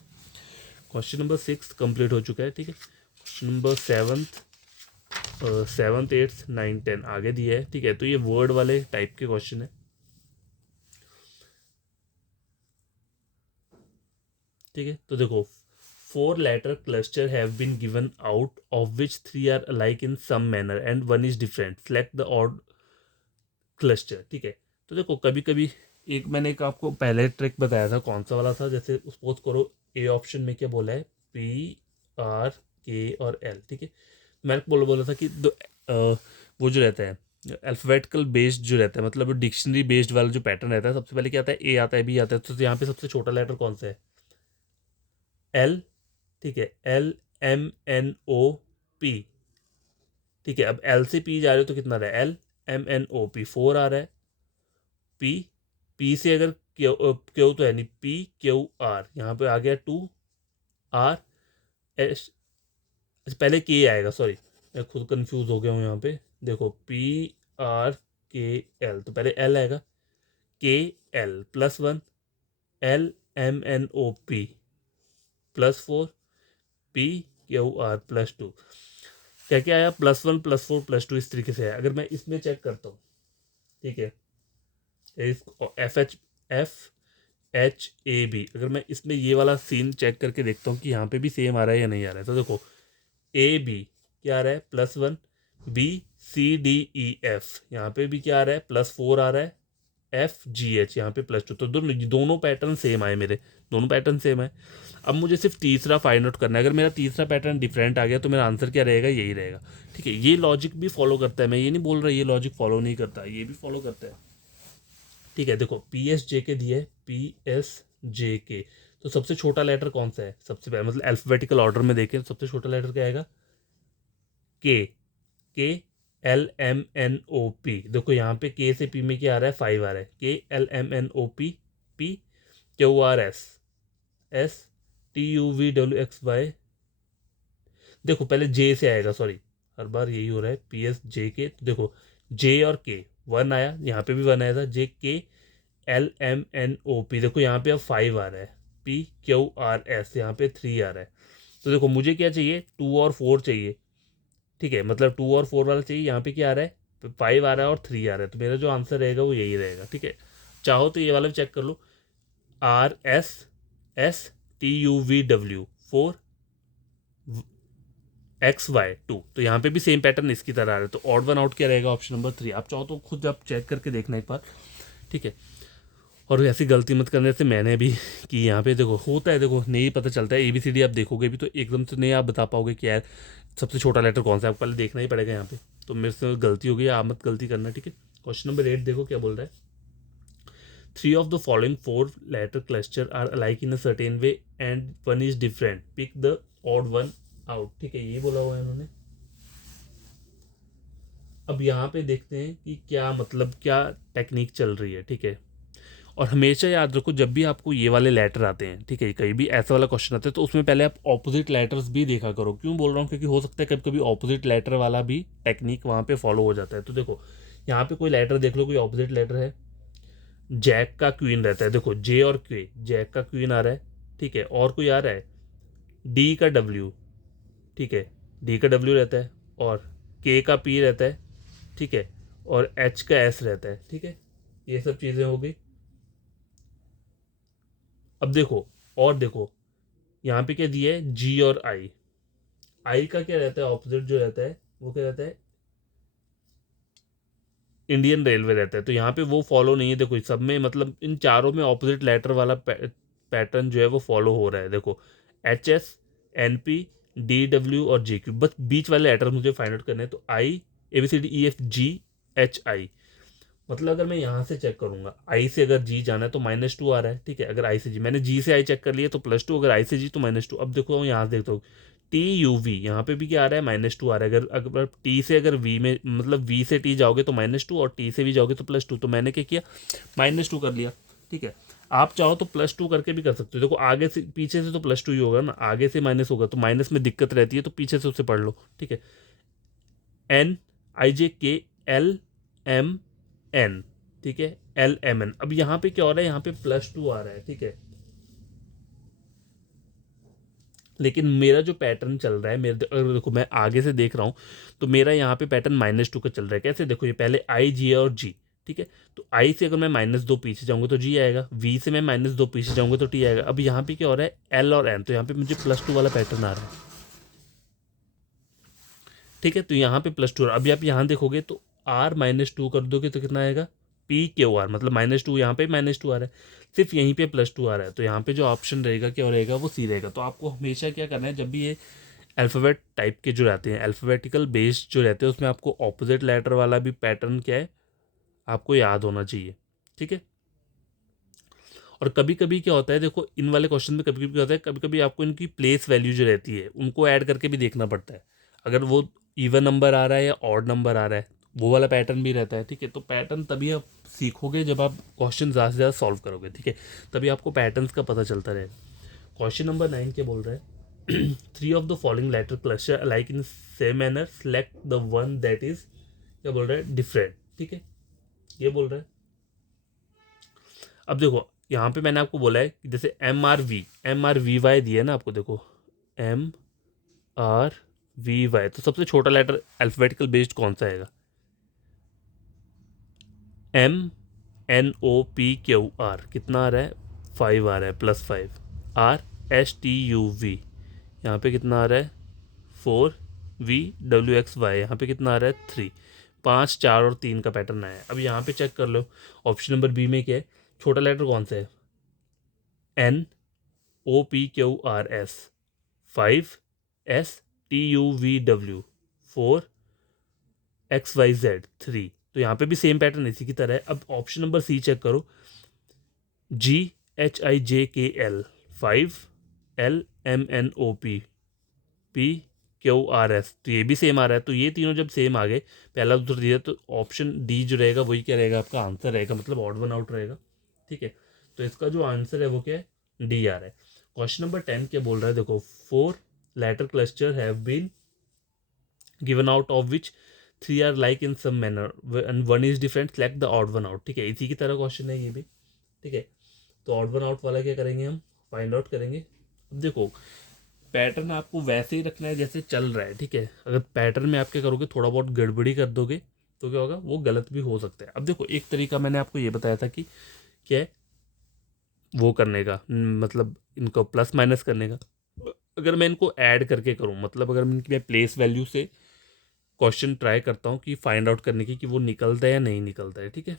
क्वेश्चन नंबर 6 कंप्लीट हो चुका है, ठीक है। क्वेश्चन नंबर 7th 8th 9 10 आगे दिया है, ठीक है। तो ये वर्ड वाले टाइप के क्वेश्चन है, ठीक है। तो देखो 4 letter cluster have been given out of which 3 are alike in some manner and 1 is different. Select the odd cluster, ठीक है। तो देखो कभी कभी एक मैंने एक आपको पहले ट्रिक बताया था, कौन सा वाला था, जैसे सपोज करो ए ऑप्शन में क्या बोला है, PRK और L, ठीक है। मैंने बोला था कि वो जो रहता है अल्फ़ाबेटिकल बेस्ड जो रहता है, मतलब डिक्शनरी बेस्ड वाला जो पैटर्न रहता है, सबसे पहले क्या आता है, ए आता है, बी आता है, तो यहाँ पे सबसे छोटा लेटर कौन सा है, एल, ठीक है, LMNOP, ठीक है। अब एल से पी जा रहे हो तो कितना रहा है, LMNOP 4 आ रहा है। पी, पी से अगर क्यू तो है नहीं, PQR यहाँ पे आ गया 2RS, पहले के आएगा, सॉरी मैं खुद कंफ्यूज हो गया हूँ यहाँ पे। देखो PRKL, तो पहले एल आएगा, KL +1, LMNOP +4, PQR +2, क्या क्या आया, +1 +4 +2, इस तरीके से है। अगर मैं इसमें चेक करता हूँ, ठीक है, FHAB, अगर मैं इसमें ये वाला सीन चेक करके देखता हूँ कि यहाँ पे भी सेम आ रहा है या नहीं आ रहा है, तो देखो AB क्या आ रहा है, +1, BCDEF यहाँ पे भी क्या आ रहा है, +4 आ रहा है, FGH यहाँ पे +2, तो दोनों पैटर्न सेम आए मेरे, दोनों पैटर्न सेम है। अब मुझे सिर्फ तीसरा फाइंड आउट करना है, अगर मेरा तीसरा पैटर्न डिफरेंट आ गया तो मेरा आंसर क्या रहेगा, यही रहेगा, ठीक है। ये लॉजिक भी फॉलो करता है, मैं ये नहीं बोल रहा ये लॉजिक फॉलो नहीं करता, ये भी फॉलो करता है। ठीक है। देखो पी एस जे के दिए, पी एस जे के, तो सबसे छोटा लेटर कौन सा है? सबसे पहले मतलब अल्फाबेटिकल ऑर्डर में देखें तो सबसे छोटा लेटर क्या आएगा? K. K L M N O P. देखो यहाँ पे के से पी में क्या आ रहा है? 5 आ रहा है। K L M N O P, P Q R S, S T U V W X Y. देखो पहले जे से आएगा, सॉरी हर बार यही हो रहा है, पी एस जे के। तो देखो जे और के, 1 आया, यहाँ पे भी 1 आया था। J K L M N O P, देखो यहाँ पे अब 5 आ रहा है। पी क्यू आर एस, यहाँ पे 3 आ रहा है। तो देखो मुझे क्या चाहिए? 2 और 4 चाहिए। ठीक है, मतलब 2 और 4 वाला चाहिए। यहाँ पे क्या आ रहा है? 5 आ रहा है और 3 आ रहा है, तो मेरा जो आंसर रहेगा वो यही रहेगा। ठीक है, चाहो तो ये वाला भी चेक कर लो। R S, S T U V W 4, X Y 2, तो यहाँ पे भी सेम पैटर्न इसकी तरह आ रहा है। तो ऑड वन आउट क्या रहेगा? Option number 3। आप चाहो तो खुद आप चेक करके देखना एक बार। ठीक है, और ऐसी गलती मत करने से मैंने भी कि यहाँ पे देखो होता है, देखो नहीं पता चलता है। ABCD आप देखोगे भी तो एकदम से नहीं आप बता पाओगे कि यार सबसे छोटा लेटर कौन सा है, आपको पहले देखना ही पड़ेगा यहाँ पे। तो मेरे से गलती हो गई, आप मत गलती करना। ठीक है, क्वेश्चन नंबर 8 देखो क्या बोल रहा है। 3 of the following 4 letter cluster are alike in a certain way and one is different. Pick the odd one out. ठीक है, ये बोला हुआ है इन्होंने। अब यहाँ पे देखते हैं कि क्या मतलब क्या टेक्निक चल रही है। ठीक है, और हमेशा याद रखो जब भी आपको ये वाले लेटर आते हैं, ठीक है, कहीं भी ऐसा वाला क्वेश्चन आता है तो उसमें पहले आप ऑपोजिट लेटर्स भी देखा करो। क्यों बोल रहा हूँ? क्योंकि हो सकता है कभी कभी ऑपोजिट लेटर वाला भी टेक्निक वहाँ पे फॉलो हो जाता है। तो देखो यहाँ पे कोई लेटर देख लो, कोई ऑपोजिट लेटर है। जैक का क्वीन रहता है, देखो जे और क्वे, जैक का क्वीन आ रहा है। ठीक है, और कोई आ रहा है डी का डब्ल्यू। ठीक है, डी का डब्ल्यू रहता है, और के का पी रहता है। ठीक है, और एच का एस रहता है। ठीक है, ये सब चीज़ें हो गई। अब देखो, और देखो यहाँ पे क्या दिया है? जी और आई। आई का क्या रहता है? ऑपोजिट जो रहता है वो क्या रहता है? इंडियन रेलवे रहता है। तो यहाँ पे वो फॉलो नहीं है। देखो सब में मतलब इन चारों में ऑपोजिट लेटर वाला पैटर्न जो है वो फॉलो हो रहा है। देखो H S, N P, D W और जी क्यू, बस बीच वाले लेटर मुझे फाइंड आउट करने हैं। तो I, A B C D E F G H I, मतलब अगर मैं यहाँ से चेक करूंगा, आई से अगर जी जाना है तो -2 आ रहा है। ठीक है, अगर आई से जी, मैंने जी से आई चेक कर लिया तो +2, अगर आई से जी तो -2। अब देखो यहाँ से देखता हूँ टी यू वी, यहाँ पे भी क्या आ रहा है? -2 आ रहा है। अगर अगर टी से अगर वी में मतलब वी से टी जाओगे तो -2, और टी से वी जाओगे तो +2। तो मैंने क्या किया? -2 कर लिया। ठीक है, आप चाहो तो +2 करके भी कर सकते हो। देखो आगे से पीछे से तो +2 ही होगा ना, आगे से माइनस होगा तो माइनस में दिक्कत रहती है, तो पीछे से उससे पढ़ लो। ठीक है, एन आई जे के एल एम एन। ठीक है, एल एम एन। अब यहाँ पे क्या हो रहा है? यहाँ पे +2 आ रहा है। ठीक है, लेकिन मेरा जो पैटर्न चल रहा है, मेरे अगर देखो मैं आगे से देख रहा हूँ तो मेरा यहाँ पे पैटर्न -2 का चल रहा है। कैसे? देखो ये पहले आई, जी और जी। ठीक है, तो आई से अगर मैं -2 पीछे जाऊंगा तो जी आएगा, वी से मैं -2 पीछे जाऊंगा तो टी आएगा। अब यहाँ पे क्या हो रहा है? एल और एन, तो यहाँ पे मुझे +2 वाला पैटर्न आ रहा है। ठीक है, तो यहाँ पे +2। अभी आप यहाँ देखोगे तो आर -2 कर दोगे तो कितना आएगा? पी क्यू आर, मतलब -2, यहाँ पे -2 आ रहा है, सिर्फ यहीं पे +2 आ रहा है। तो यहाँ पे जो ऑप्शन रहेगा क्या रहेगा? वो सी रहेगा। तो आपको हमेशा क्या करना है, जब भी ये अल्फ़ाबेट टाइप के जो रहते हैं, अल्फ़ाबेटिकल बेस्ड जो रहते हैं, उसमें आपको ऑपोजिट लेटर वाला भी पैटर्न क्या है आपको याद होना चाहिए। ठीक है, और कभी कभी क्या होता है, देखो इन वाले क्वेश्चन में कभी कभी क्या होता है, कभी कभी आपको इनकी प्लेस वैल्यू जो रहती है उनको ऐड करके भी देखना पड़ता है। अगर वो इवन नंबर आ रहा है या ऑड नंबर आ रहा है, वो वाला पैटर्न भी रहता है। ठीक है, तो पैटर्न तभी आप सीखोगे जब आप क्वेश्चन ज़्यादा से ज़्यादा सॉल्व करोगे। ठीक है, तभी आपको पैटर्न्स का पता चलता रहेगा। क्वेश्चन नंबर 9 क्या बोल रहा है? 3 of the following letter cluster like in same manner, select the one that is, क्या बोल रहा है? डिफरेंट। ठीक है, ये बोल रहा है। अब देखो यहाँ पे मैंने आपको बोला है कि जैसे MRVY दिया है ना आपको, देखो MRVY, तो सबसे छोटा लेटर अल्फाबेटिकल बेस्ड कौन सा आएगा? MNOPQR, कितना आ रहा है? 5 आ रहा है, +5। RSTUV, यहाँ पे कितना आ रहा है? 4VWXY, यहाँ पे कितना आ रहा है? 3। 5, 4 और 3 का पैटर्न आया है। अब यहाँ पे चेक कर लो, ऑप्शन नंबर बी में क्या है? छोटा लेटर कौन सा है? NOPQRS, 5STUVW, 4XYZ, 3। तो यहाँ पे भी सेम पैटर्न इसी की तरह है। अब ऑप्शन नंबर सी चेक करो, GHIJKL 5 LMNOP PQRS, तो ये भी सेम आ रहा है। तो ये तीनों जब सेम आ गए, पहला उत्तर दिया, तो ऑप्शन डी जो रहेगा वही क्या रहेगा, आपका आंसर रहेगा, मतलब ऑड वन आउट रहेगा। ठीक है, तो इसका जो आंसर है वो क्या है, डी आ रहा है। क्वेश्चन नंबर 10 क्या बोल रहा है, देखो 4 letter cluster have been given out of which 3 are like in some manner and 1 is different, select the odd one out. ठीक है, इसी की तरह क्वेश्चन है ये भी। ठीक है, तो ऑड वन आउट वाला क्या करेंगे, हम फाइंड आउट करेंगे। अब देखो पैटर्न आपको वैसे ही रखना है जैसे चल रहा है। ठीक है, अगर पैटर्न में आप क्या करोगे, थोड़ा बहुत गड़बड़ी कर दोगे तो क्या होगा, वो गलत भी हो सकता है। अब देखो एक तरीका मैंने आपको ये बताया था कि क्या है वो करने का, मतलब इनको प्लस माइनस करने का। अगर मैं इनको ऐड करके करूँ, मतलब अगर मैं प्लेस वैल्यू से क्वेश्चन ट्राई करता हूँ कि फाइंड आउट करने की कि वो निकलता है या नहीं निकलता है। ठीक है,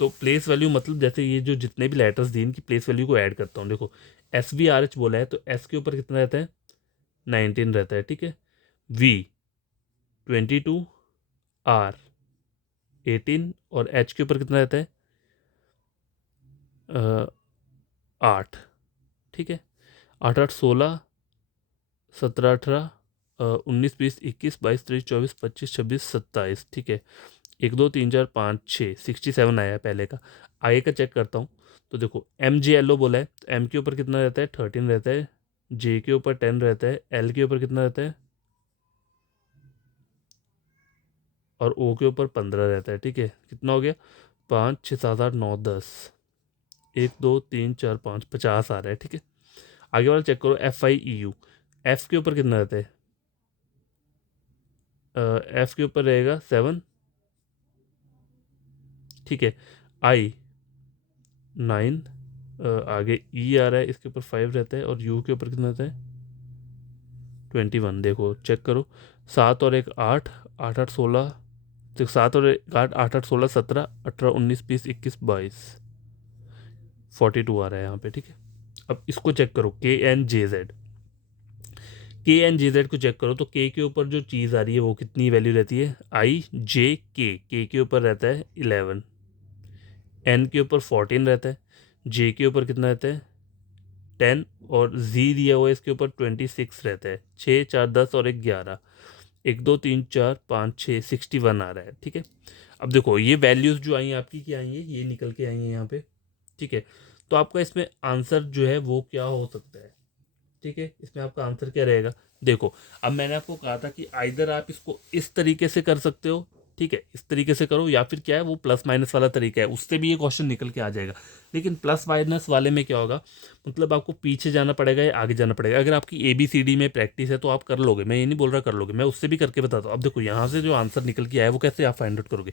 तो प्लेस वैल्यू मतलब जैसे ये जो जितने भी लेटर्स दिए इनकी प्लेस वैल्यू को ऐड करता हूँ। देखो SVRH बोला है, तो एस के ऊपर कितना रहता है, 19 रहता है। ठीक है, V 22, R 18 और H के ऊपर कितना रहता है, 8। ठीक है, 8 8 16 17 18 19 20 21 22 23 24 25 26 27। ठीक है, 1 2 3 4 5 6 67 आया है पहले का। आगे का चेक करता हूँ, तो देखो MJLO बोला है, तो M के ऊपर कितना रहता है, 13 रहता है, J के ऊपर 10 रहता है, L के ऊपर कितना रहता है और O के ऊपर 15 रहता है। ठीक है, कितना हो गया, 5 6 7 8 9 10, 1 2 3 4 5 50 आ रहा है। ठीक है, आगे वाला चेक करो, FIEU, F के ऊपर कितना रहता है, F के ऊपर रहेगा 7। ठीक है, I 9, आगे E आ रहा है, इसके ऊपर 5 रहता है और U के ऊपर कितना रहता है, 21। देखो चेक करो, 7 और 1 8, 7 और 1 8, 8 8 16 17 18 19 20 21 22, 42 आ रहा है यहाँ पे। ठीक है, अब इसको चेक करो, KNJZ को चेक करो, तो के ऊपर जो चीज़ आ रही है वो कितनी वैल्यू रहती है, IJK, के ऊपर रहता है 11, N के ऊपर 14 रहता है, J के ऊपर कितना रहता है 10 और Z दिया हुआ है इसके ऊपर 26 रहता है। 6 4 10 और 1 11, 1 2 3 4 5 6 61 आ रहा है। ठीक है, अब देखो ये वैल्यूज़ जो आई हैं आपकी क्या आई हैं, ये निकल के आई हैं यहाँ पे। ठीक है, तो आपका इसमें आंसर जो है वो क्या हो सकता है। ठीक है, इसमें आपका आंसर क्या रहेगा, देखो अब मैंने आपको कहा था कि आइदर आप इसको इस तरीके से कर सकते हो, ठीक है, इस तरीके से करो, या फिर क्या है वो प्लस माइनस वाला तरीका है, उससे भी ये क्वेश्चन निकल के आ जाएगा। लेकिन प्लस माइनस वाले में क्या होगा, मतलब आपको पीछे जाना पड़ेगा या आगे जाना पड़ेगा। अगर आपकी ABCD में प्रैक्टिस है तो आप कर लोगे, मैं ये नहीं बोल रहा कर लोगे, मैं उससे भी करके बताता हूँ। अब देखो यहाँ से जो आंसर निकल के आया है वो कैसे आप फाइंड आउट करोगे,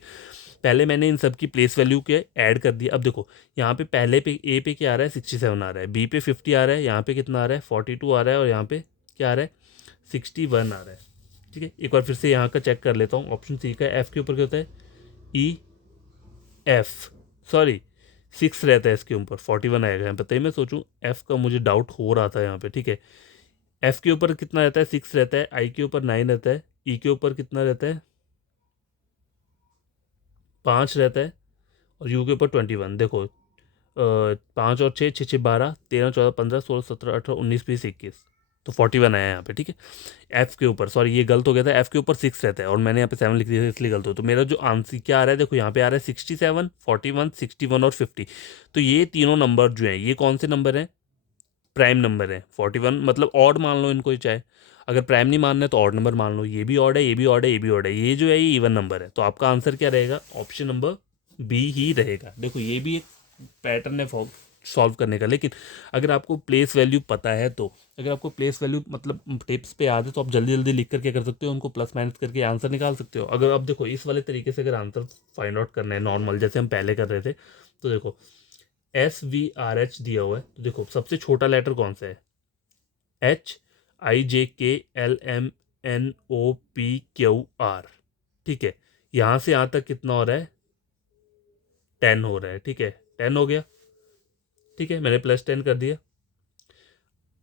पहले मैंने इन सब की प्लेस वैल्यू के ऐड कर दिया। अब देखो यहाँ पे पहले पे ए पे क्या आ रहा है, 67 आ रहा है, बी पे 50 आ रहा है, यहाँ पे कितना आ रहा है 42 आ रहा है, और यहाँ पे क्या आ रहा है 61 आ रहा है। ठीक है, एक बार फिर से यहाँ का चेक कर लेता हूँ, ऑप्शन सी का एफ के ऊपर क्या होता है, EF, सॉरी 6 रहता है, इसके ऊपर 41 आएगा यहाँ पे। तभी मैं सोचूं एफ का मुझे डाउट हो रहा था यहाँ पे। ठीक है, एफ के ऊपर कितना रहता है 6 रहता है, आई के ऊपर 9 रहता है, ई के ऊपर कितना रहता है 5 रहता है, और यू के ऊपर 21। देखो 5 और 6 6 6 12 13 14 15 16 17 18 19 20 21, तो 41 आया यहाँ पे। ठीक है, एफ के ऊपर, सॉरी ये गलत हो गया था, एफ के ऊपर 6 रहता है और मैंने यहाँ पे 7 लिख दिया था इसलिए गलत हो। तो मेरा जो आंसर क्या आ रहा है, देखो यहाँ पे आ रहा है 67 41 61 और 50। तो ये तीनों नंबर जो हैं ये कौन से नंबर हैं, प्राइम नंबर है। 41 मतलब ऑड मान लो इनको, चाहे अगर प्राइम नहीं मानना है तो ऑड नंबर मान लो, ये भी ऑड है, ये भी ऑड है, ये भी ऑड है, ये जो है ये इवन नंबर है। तो आपका आंसर क्या रहेगा, ऑप्शन नंबर बी ही रहेगा। देखो ये भी एक पैटर्न है सॉल्व करने का। लेकिन अगर आपको प्लेस वैल्यू पता है, तो अगर आपको प्लेस वैल्यू मतलब टिप्स पे याद है, तो आप जल्दी जल्दी लिख कर क्या कर सकते हो, उनको प्लस माइनस करके आंसर निकाल सकते हो। अगर अब देखो इस वाले तरीके से अगर आंसर फाइंड आउट करना है नॉर्मल जैसे हम पहले कर रहे थे, तो देखो SVRH दिया हुआ है, तो देखो सबसे छोटा लेटर कौन सा है, HIJKLMNOPQR। ठीक है, यहाँ से यहाँ तक कितना हो रहा है 10 हो रहा है। ठीक है, 10 हो गया। ठीक है, मैंने +10 कर दिया।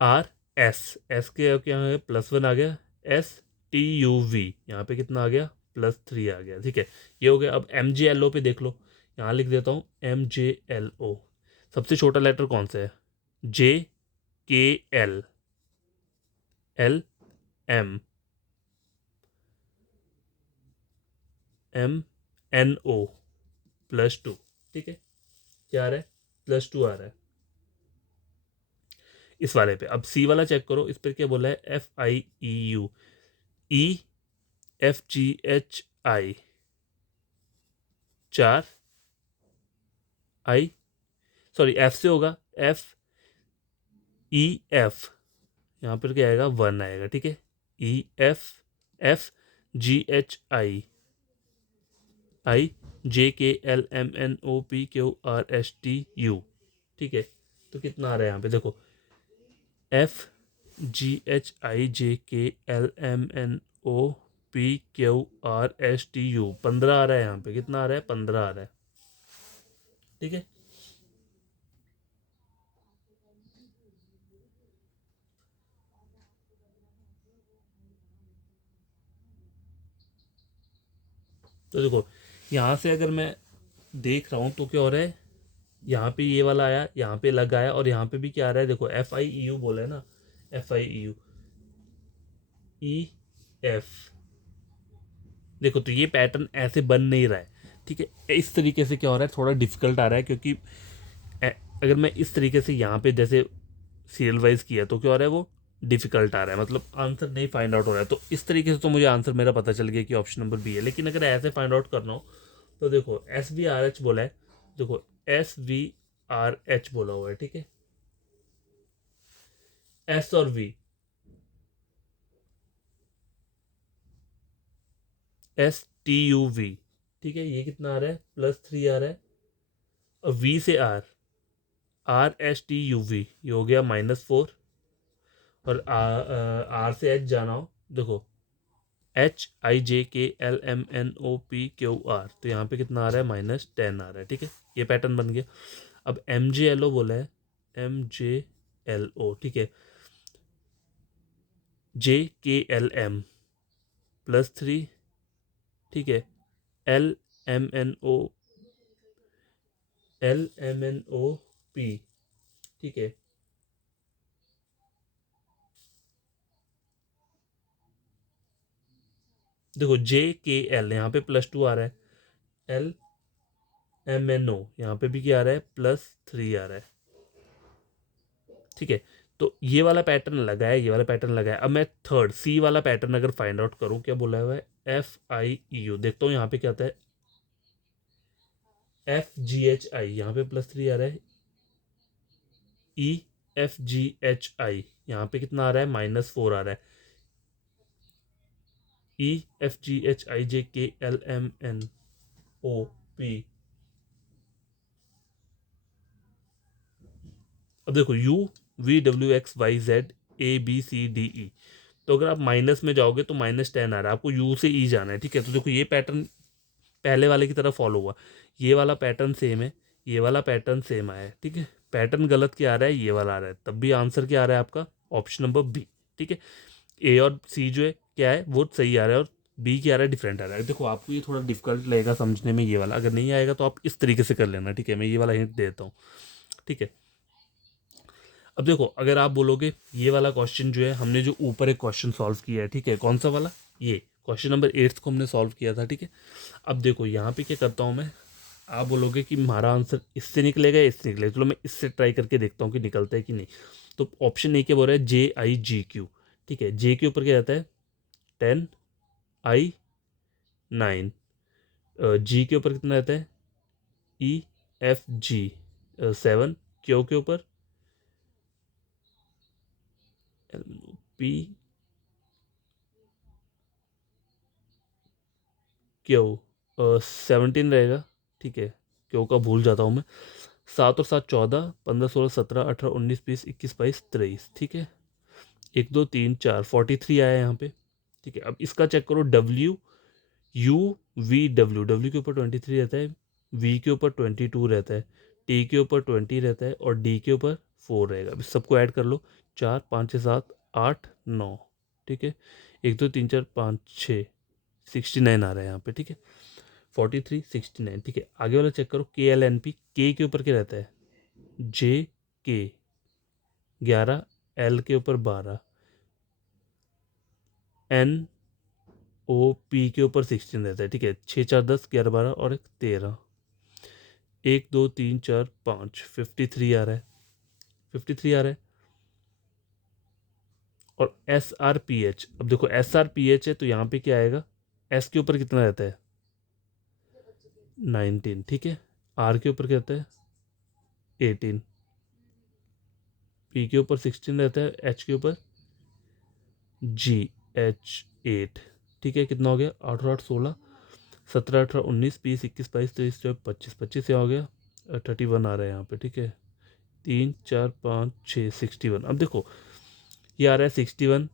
RS, S के क्या है +1 आ गया, STUV यहाँ पे कितना आ गया +3 आ गया, ठीक है। ये हो गया। अब MJLO पे देख लो, यहाँ लिख देता हूँ MJLO। सबसे छोटा लेटर कौन सा है? JKL, LM, MNO +2, ठीक है। क्या आ रहा है? +2 आ रहा है इस वाले पे। अब सी वाला चेक करो, इस पर क्या बोला है? FIEU, EFGHI, 4 I, sorry F से होगा, FEF, यहाँ पर क्या आएगा? 1 आएगा, ठीक है। EFFGHIIJKLMNOPQRSTU, ठीक है। तो कितना आ रहा है यहाँ पे? देखो, FGHIJKLMNOPQRSTU 15 आ रहा है यहाँ पे। कितना आ रहा है? 15 आ रहा है, ठीक है। तो देखो, यहाँ से अगर मैं देख रहा हूँ तो क्या हो रहा है? यहाँ पे ये वाला आया, यहाँ पे लग आया, और यहाँ पे भी क्या आ रहा है? देखो, FIEU बोला है ना, FIEU, EF। देखो, तो ये पैटर्न ऐसे बन नहीं रहा है, ठीक है। इस तरीके से क्या हो रहा है? थोड़ा डिफिकल्ट आ रहा है, क्योंकि अगर मैं इस तरीके से यहाँ पे जैसे सीरियल वाइज किया तो क्या हो रहा है? वो डिफिकल्ट आ रहा है, मतलब आंसर नहीं फाइंड आउट हो रहा है। तो इस तरीके से तो मुझे आंसर मेरा पता चल गया कि ऑप्शन नंबर बी है। लेकिन अगर ऐसे फाइंड आउट करना हो तो देखो, SVRH बोला है। देखो, SVRH बोला हुआ है, ठीक है। S और V, STUV, ठीक है। ये कितना आ रहा है? +3 आ रहा है। और V से R, RSTUV, ये हो गया -4। और R से H जाना हो, देखो, HIJKLMNOPQR, तो यहाँ पे कितना आ रहा है? -10 आ रहा है, ठीक है। ये पैटर्न बन गया। अब MJLO बोला है, MJLO, ठीक है। JKLM +3, ठीक है। LMNO, LMNOP, ठीक है। देखो, JKL यहाँ पे +2 आ रहा है, LMNO यहाँ पे भी क्या आ रहा है? +3 आ रहा है, ठीक है। तो ये वाला पैटर्न लगा है, ये वाला पैटर्न लगा है। अब मैं थर्ड सी वाला पैटर्न अगर फाइंड आउट करूं, क्या बोला हुआ है? FIEU, देखता हूँ यहाँ पे क्या आता है। FGHI, यहाँ पे +3 आ रहा है। EFGHI, यहाँ पे कितना आ रहा है? -4 आ रहा है। EFGHIJKLMNOP, अब देखो, UVWXYZABCDE, तो अगर आप माइनस में जाओगे तो -10 आ रहा है। आपको यू से ई जाना है, ठीक है। तो देखो, ये पैटर्न पहले वाले की तरह फॉलो हुआ। ये वाला पैटर्न सेम है, ये वाला पैटर्न सेम आया है, ठीक है। पैटर्न गलत क्या आ रहा है? ये वाला आ रहा है। तब भी आंसर क्या आ रहा है आपका? ऑप्शन नंबर बी, ठीक है। ए और सी जो है क्या है, वो सही आ रहा है, और बी क्या आ रहा है? डिफरेंट आ रहा है। देखो, आपको ये थोड़ा डिफिकल्ट लगेगा समझने में, ये वाला अगर नहीं आएगा तो आप इस तरीके से कर लेना, ठीक है। मैं ये वाला हिंट देता हूँ, ठीक है। अब देखो, अगर आप बोलोगे ये वाला क्वेश्चन जो है, हमने जो ऊपर एक क्वेश्चन सॉल्व किया है, ठीक है, कौन सा वाला? ये क्वेश्चन नंबर 8 को हमने सॉल्व किया था, ठीक है। अब देखो, यहाँ पे क्या करता हूँ मैं, आप बोलोगे कि हमारा आंसर इससे निकलेगा या इससे निकलेगा, चलो मैं इससे ट्राई करके देखता हूँ कि निकलता है कि नहीं। तो ऑप्शन ए क्या बोल रहा है? JIGQ, ठीक है। जे के ऊपर क्या जाता है? 10, I 9, जी के ऊपर कितना रहता है? EFG 7, क्यू के ऊपर P क्यू 17 रहेगा, ठीक है। क्यू का भूल जाता हूँ मैं। 7 और 7 14, 15 16 17 18 19 20 21 22 23, ठीक है। 1 2 3 4 43 आया यहाँ पे, ठीक है। अब इसका चेक करो, WUVW, W के ऊपर 23 रहता है, V के ऊपर 22 रहता है, T के ऊपर 20 रहता है, और D के ऊपर 4 रहेगा। अब इस सबको ऐड कर लो, 4 5 6 7 8 9, ठीक है। 1 2 3 4 5 6 69 आ रहा है यहाँ पे, ठीक है। 43 69, ठीक है। आगे वाला चेक करो, KLNP, के ऊपर क्या रहता है, JK 11, L के ऊपर 12, NOP के ऊपर 16 रहता है, ठीक है। 6 4 10 11 12 और एक 13, 1 2 3 4 5, 53 आ रहा है, 53 आ रहा है। और SRPH, अब देखो SRPH है तो यहाँ पे क्या आएगा, S के ऊपर कितना रहता है, 19, ठीक है। R के ऊपर क्या रहता है, 18, P के ऊपर 16 रहता है, H के ऊपर GH8, ठीक है। कितना हो गया, 8 8 16, 17 18 19 20 21 22 23 24 25, 25 यहाँ हो गया, 31 आ रहा है यहाँ पे, ठीक है। 3 4 5 6 61। अब देखो ये आ रहा है 61,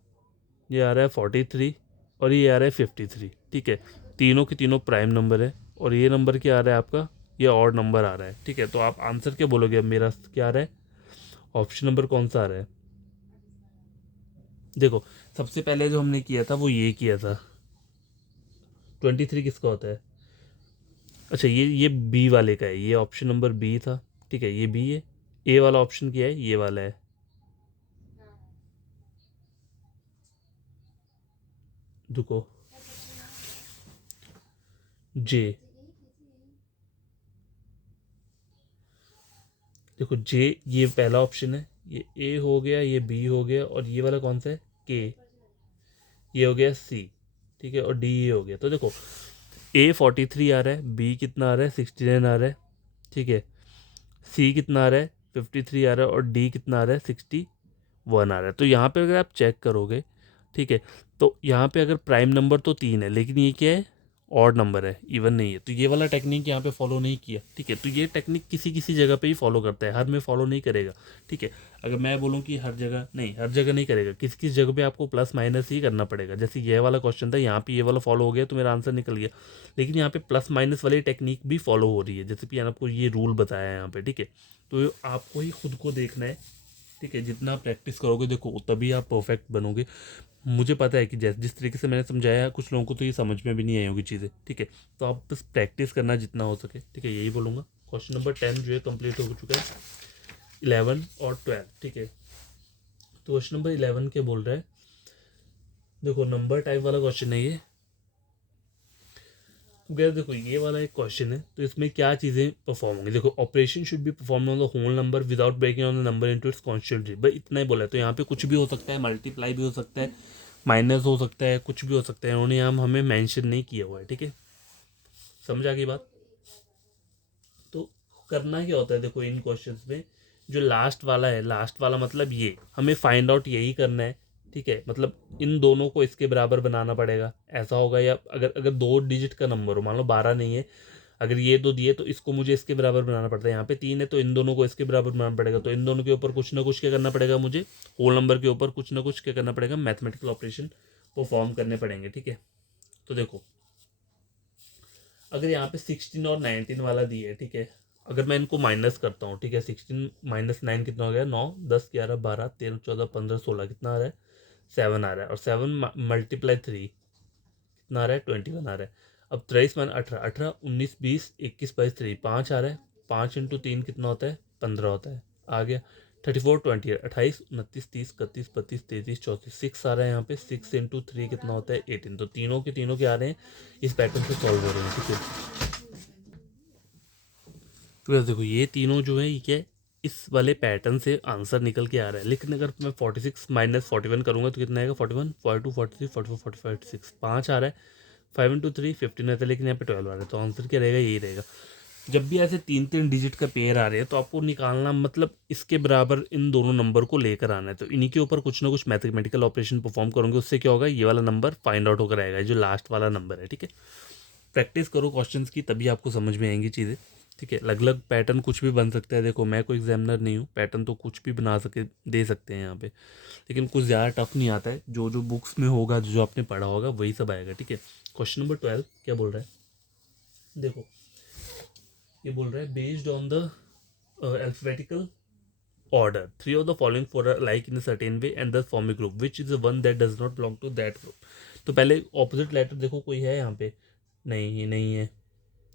ये आ रहा है 43 और ये आ रहा है 53, ठीक है। तीनों के तीनों प्राइम नंबर है और ये नंबर क्या आ रहा है आपका, ये ऑड नंबर आ रहा है, ठीक है। तो आप आंसर क्या बोलोगे, अब मेरा क्या आ रहा है, ऑप्शन नंबर कौन सा आ रहा है। देखो सबसे पहले जो हमने किया था वो ये किया था, 23 किसका होता है, अच्छा ये बी वाले का है, ये ऑप्शन नंबर बी था, ठीक है। ये बी है, ए वाला ऑप्शन क्या है, ये वाला है। देखो जे, देखो जे ये पहला ऑप्शन है, ये ए हो गया, ये बी हो गया और ये वाला कौन सा है, के, ये हो गया सी, ठीक है। और डी ये हो गया। तो देखो ए 43 आ रहा है, बी कितना आ रहा है, 69 आ रहा है, ठीक है। सी कितना आ रहा है, 53 आ रहा है और डी कितना आ रहा है, 61 आ रहा है। तो यहाँ पे अगर आप चेक करोगे, ठीक है, तो यहाँ पे अगर प्राइम नंबर तो 3 है लेकिन ये क्या है, ऑड नंबर है, इवन नहीं है। तो ये वाला टेक्निक यहाँ पे फॉलो नहीं किया, ठीक है। तो ये टेक्निक किसी किसी जगह पे ही फॉलो करता है, हर में फॉलो नहीं करेगा, ठीक है। अगर मैं बोलूँ कि हर जगह नहीं, हर जगह नहीं करेगा, किसी किसी जगह पे आपको प्लस माइनस ही करना पड़ेगा। जैसे ये वाला क्वेश्चन था, यहाँ पे ये वाला फॉलो हो गया तो मेरा आंसर निकल गया, लेकिन यहाँ पे प्लस माइनस वाली टेक्निक भी फॉलो हो रही है, जैसे कि आपको ये रूल बताया है यहाँ पे, ठीक है। तो आपको ही खुद को देखना है, ठीक है। जितना प्रैक्टिस करोगे देखो तभी आप परफेक्ट बनोगे। मुझे पता है कि जैसे जिस तरीके से मैंने समझाया कुछ लोगों को तो ये समझ में भी नहीं आई होगी चीज़ें, ठीक है। तो आप बस प्रैक्टिस करना जितना हो सके, ठीक है, यही बोलूँगा। क्वेश्चन नंबर 10 जो है कंप्लीट हो चुका है, 11 और 12, ठीक है। तो क्वेश्चन नंबर 11 के बोल रहा है, देखो नंबर टाइप वाला क्वेश्चन है ये। तो गैर देखो ये वाला एक क्वेश्चन है, तो इसमें क्या चीज़ें परफॉर्म होंगी, देखो operation should be perform on the whole number without breaking on the number into its constituent, भाई इतना ही बोला है। तो यहाँ पे कुछ भी हो सकता है, मल्टीप्लाई भी हो सकता है, माइनस हो सकता है, कुछ भी हो सकता है, उन्होंने यहाँ हमें मेंशन नहीं किया हुआ है, ठीक है। समझ आ गई बात। तो करना क्या होता है, देखो इन क्वेश्चंस में जो लास्ट वाला है, लास्ट वाला मतलब ये हमें फाइंड आउट यही करना है, ठीक है। मतलब इन दोनों को इसके बराबर बनाना पड़ेगा, ऐसा होगा। या अगर अगर 2 डिजिट का नंबर हो, मान लो 12 नहीं है, अगर ये दो दिए तो इसको मुझे इसके बराबर बनाना पड़ता है। यहाँ पे 3 है तो इन दोनों को इसके बराबर बनाना पड़ेगा। तो इन दोनों के ऊपर कुछ ना कुछ क्या करना पड़ेगा मुझे, होल नंबर के ऊपर कुछ ना कुछ क्या करना पड़ेगा, मैथमेटिकल ऑपरेशन परफॉर्म करने पड़ेंगे, ठीक है। तो देखो अगर यहाँ पे 16 और 19 वाला दिया है, ठीक है, अगर मैं इनको माइनस करता हूँ, ठीक है, 16 माइनस 9 कितना हो गया, 9 10 11 12 13 14 15 16, कितना आ रहा है, 7 आ रहा है। और 7 मल्टीप्लाई 3 कितना आ रहा है, 21 आ रहा है। अब 23 मान 18 18 19 20 21 22 3 5 आ रहा है, 5 इंटू 3 कितना होता है, 15 होता है। आ गया 34 20 28 29 30 31 32 33 34, 6 आ रहा है यहाँ पे, 6 इंटू 3 कितना होता है, 18। तो तीनों के तीनों के आ रहे हैं इस पैटर्न से सॉल्व हो रहे हैं, ठीक है। तो यार देखो ये तीनों जो है ये क्या है, इस वाले पैटर्न से आंसर निकल के आ रहा है। लेकिन अगर मैं 46 माइनस 41 करूँगा तो कितना आएगा, 41 42 43 44 45 46, 5 आ रहा है। 5 इंटू 3 15 रहता है, लेकिन यहाँ पे 12 आ रहा है। तो आंसर क्या रहेगा, यही रहेगा। जब भी ऐसे 3 3 डिजिट का पेयर आ रहे हैं तो आपको निकालना, मतलब इसके बराबर इन दोनों नंबर को लेकर आना है। तो इन्हीं के ऊपर कुछ ना कुछ मैथमेटिकल ऑपरेशन परफॉर्म करोगे, उससे क्या होगा, ये वाला नंबर फाइंड आउट होकर आएगा, जो लास्ट वाला नंबर है, ठीक है। प्रैक्टिस करो क्वेश्चंस की, तभी आपको समझ में आएंगी चीज़ें, ठीक है। अलग अलग पैटर्न कुछ भी बन सकता है, देखो मैं कोई एग्जामिनर नहीं हूँ, पैटर्न तो कुछ भी बना सके दे सकते हैं यहाँ पे, लेकिन कुछ ज़्यादा टफ नहीं आता है। जो जो बुक्स में होगा, जो आपने पढ़ा होगा वही सब आएगा, ठीक है। क्वेश्चन नंबर 12 क्या बोल रहा है, देखो ये बोल रहा है, based on the alphabetical order, three of the following four are like in a certain way and thus form a group, which is the one that does not belong to that group। तो पहले opposite letter देखो कोई है यहाँ पे, नहीं ये नहीं है,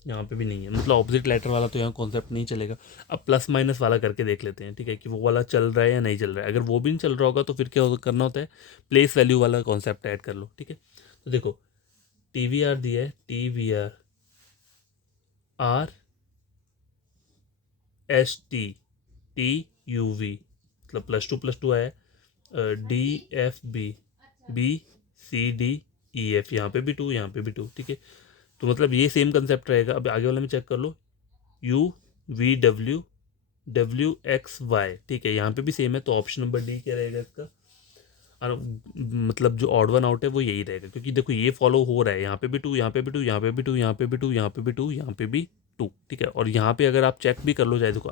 यहाँ पे भी नहीं है, मतलब ऑपोजिट लेटर वाला तो यहाँ कॉन्सेप्ट नहीं चलेगा। अब प्लस माइनस वाला करके देख लेते हैं, ठीक है, कि वो वाला चल रहा है या नहीं चल रहा है। अगर वो भी नहीं चल रहा होगा तो फिर क्या करना होता है, प्लेस वैल्यू वाला कॉन्सेप्ट ऐड कर लो, ठीक है। तो देखो TVR दिया है, TVR RST TUV, मतलब +2 आया, DFB BCDEF, यहाँ पे भी 2, यहाँ पे भी 2, ठीक है। तो मतलब ये सेम कंसेप्ट रहेगा। अब आगे वाला में चेक कर लो, UVWWXY, ठीक है, यहाँ पे भी सेम है। तो ऑप्शन नंबर डी क्या रहेगा इसका, और मतलब जो ऑड वन आउट है वो यही रहेगा, क्योंकि देखो ये फॉलो हो रहा है, यहाँ पे भी 2, यहाँ पे भी 2, यहाँ पे भी 2, यहाँ पे भी 2, यहाँ पे भी 2, यहाँ पे भी 2, ठीक है। और यहाँ पे अगर आप चेक भी कर लो चाहे, देखो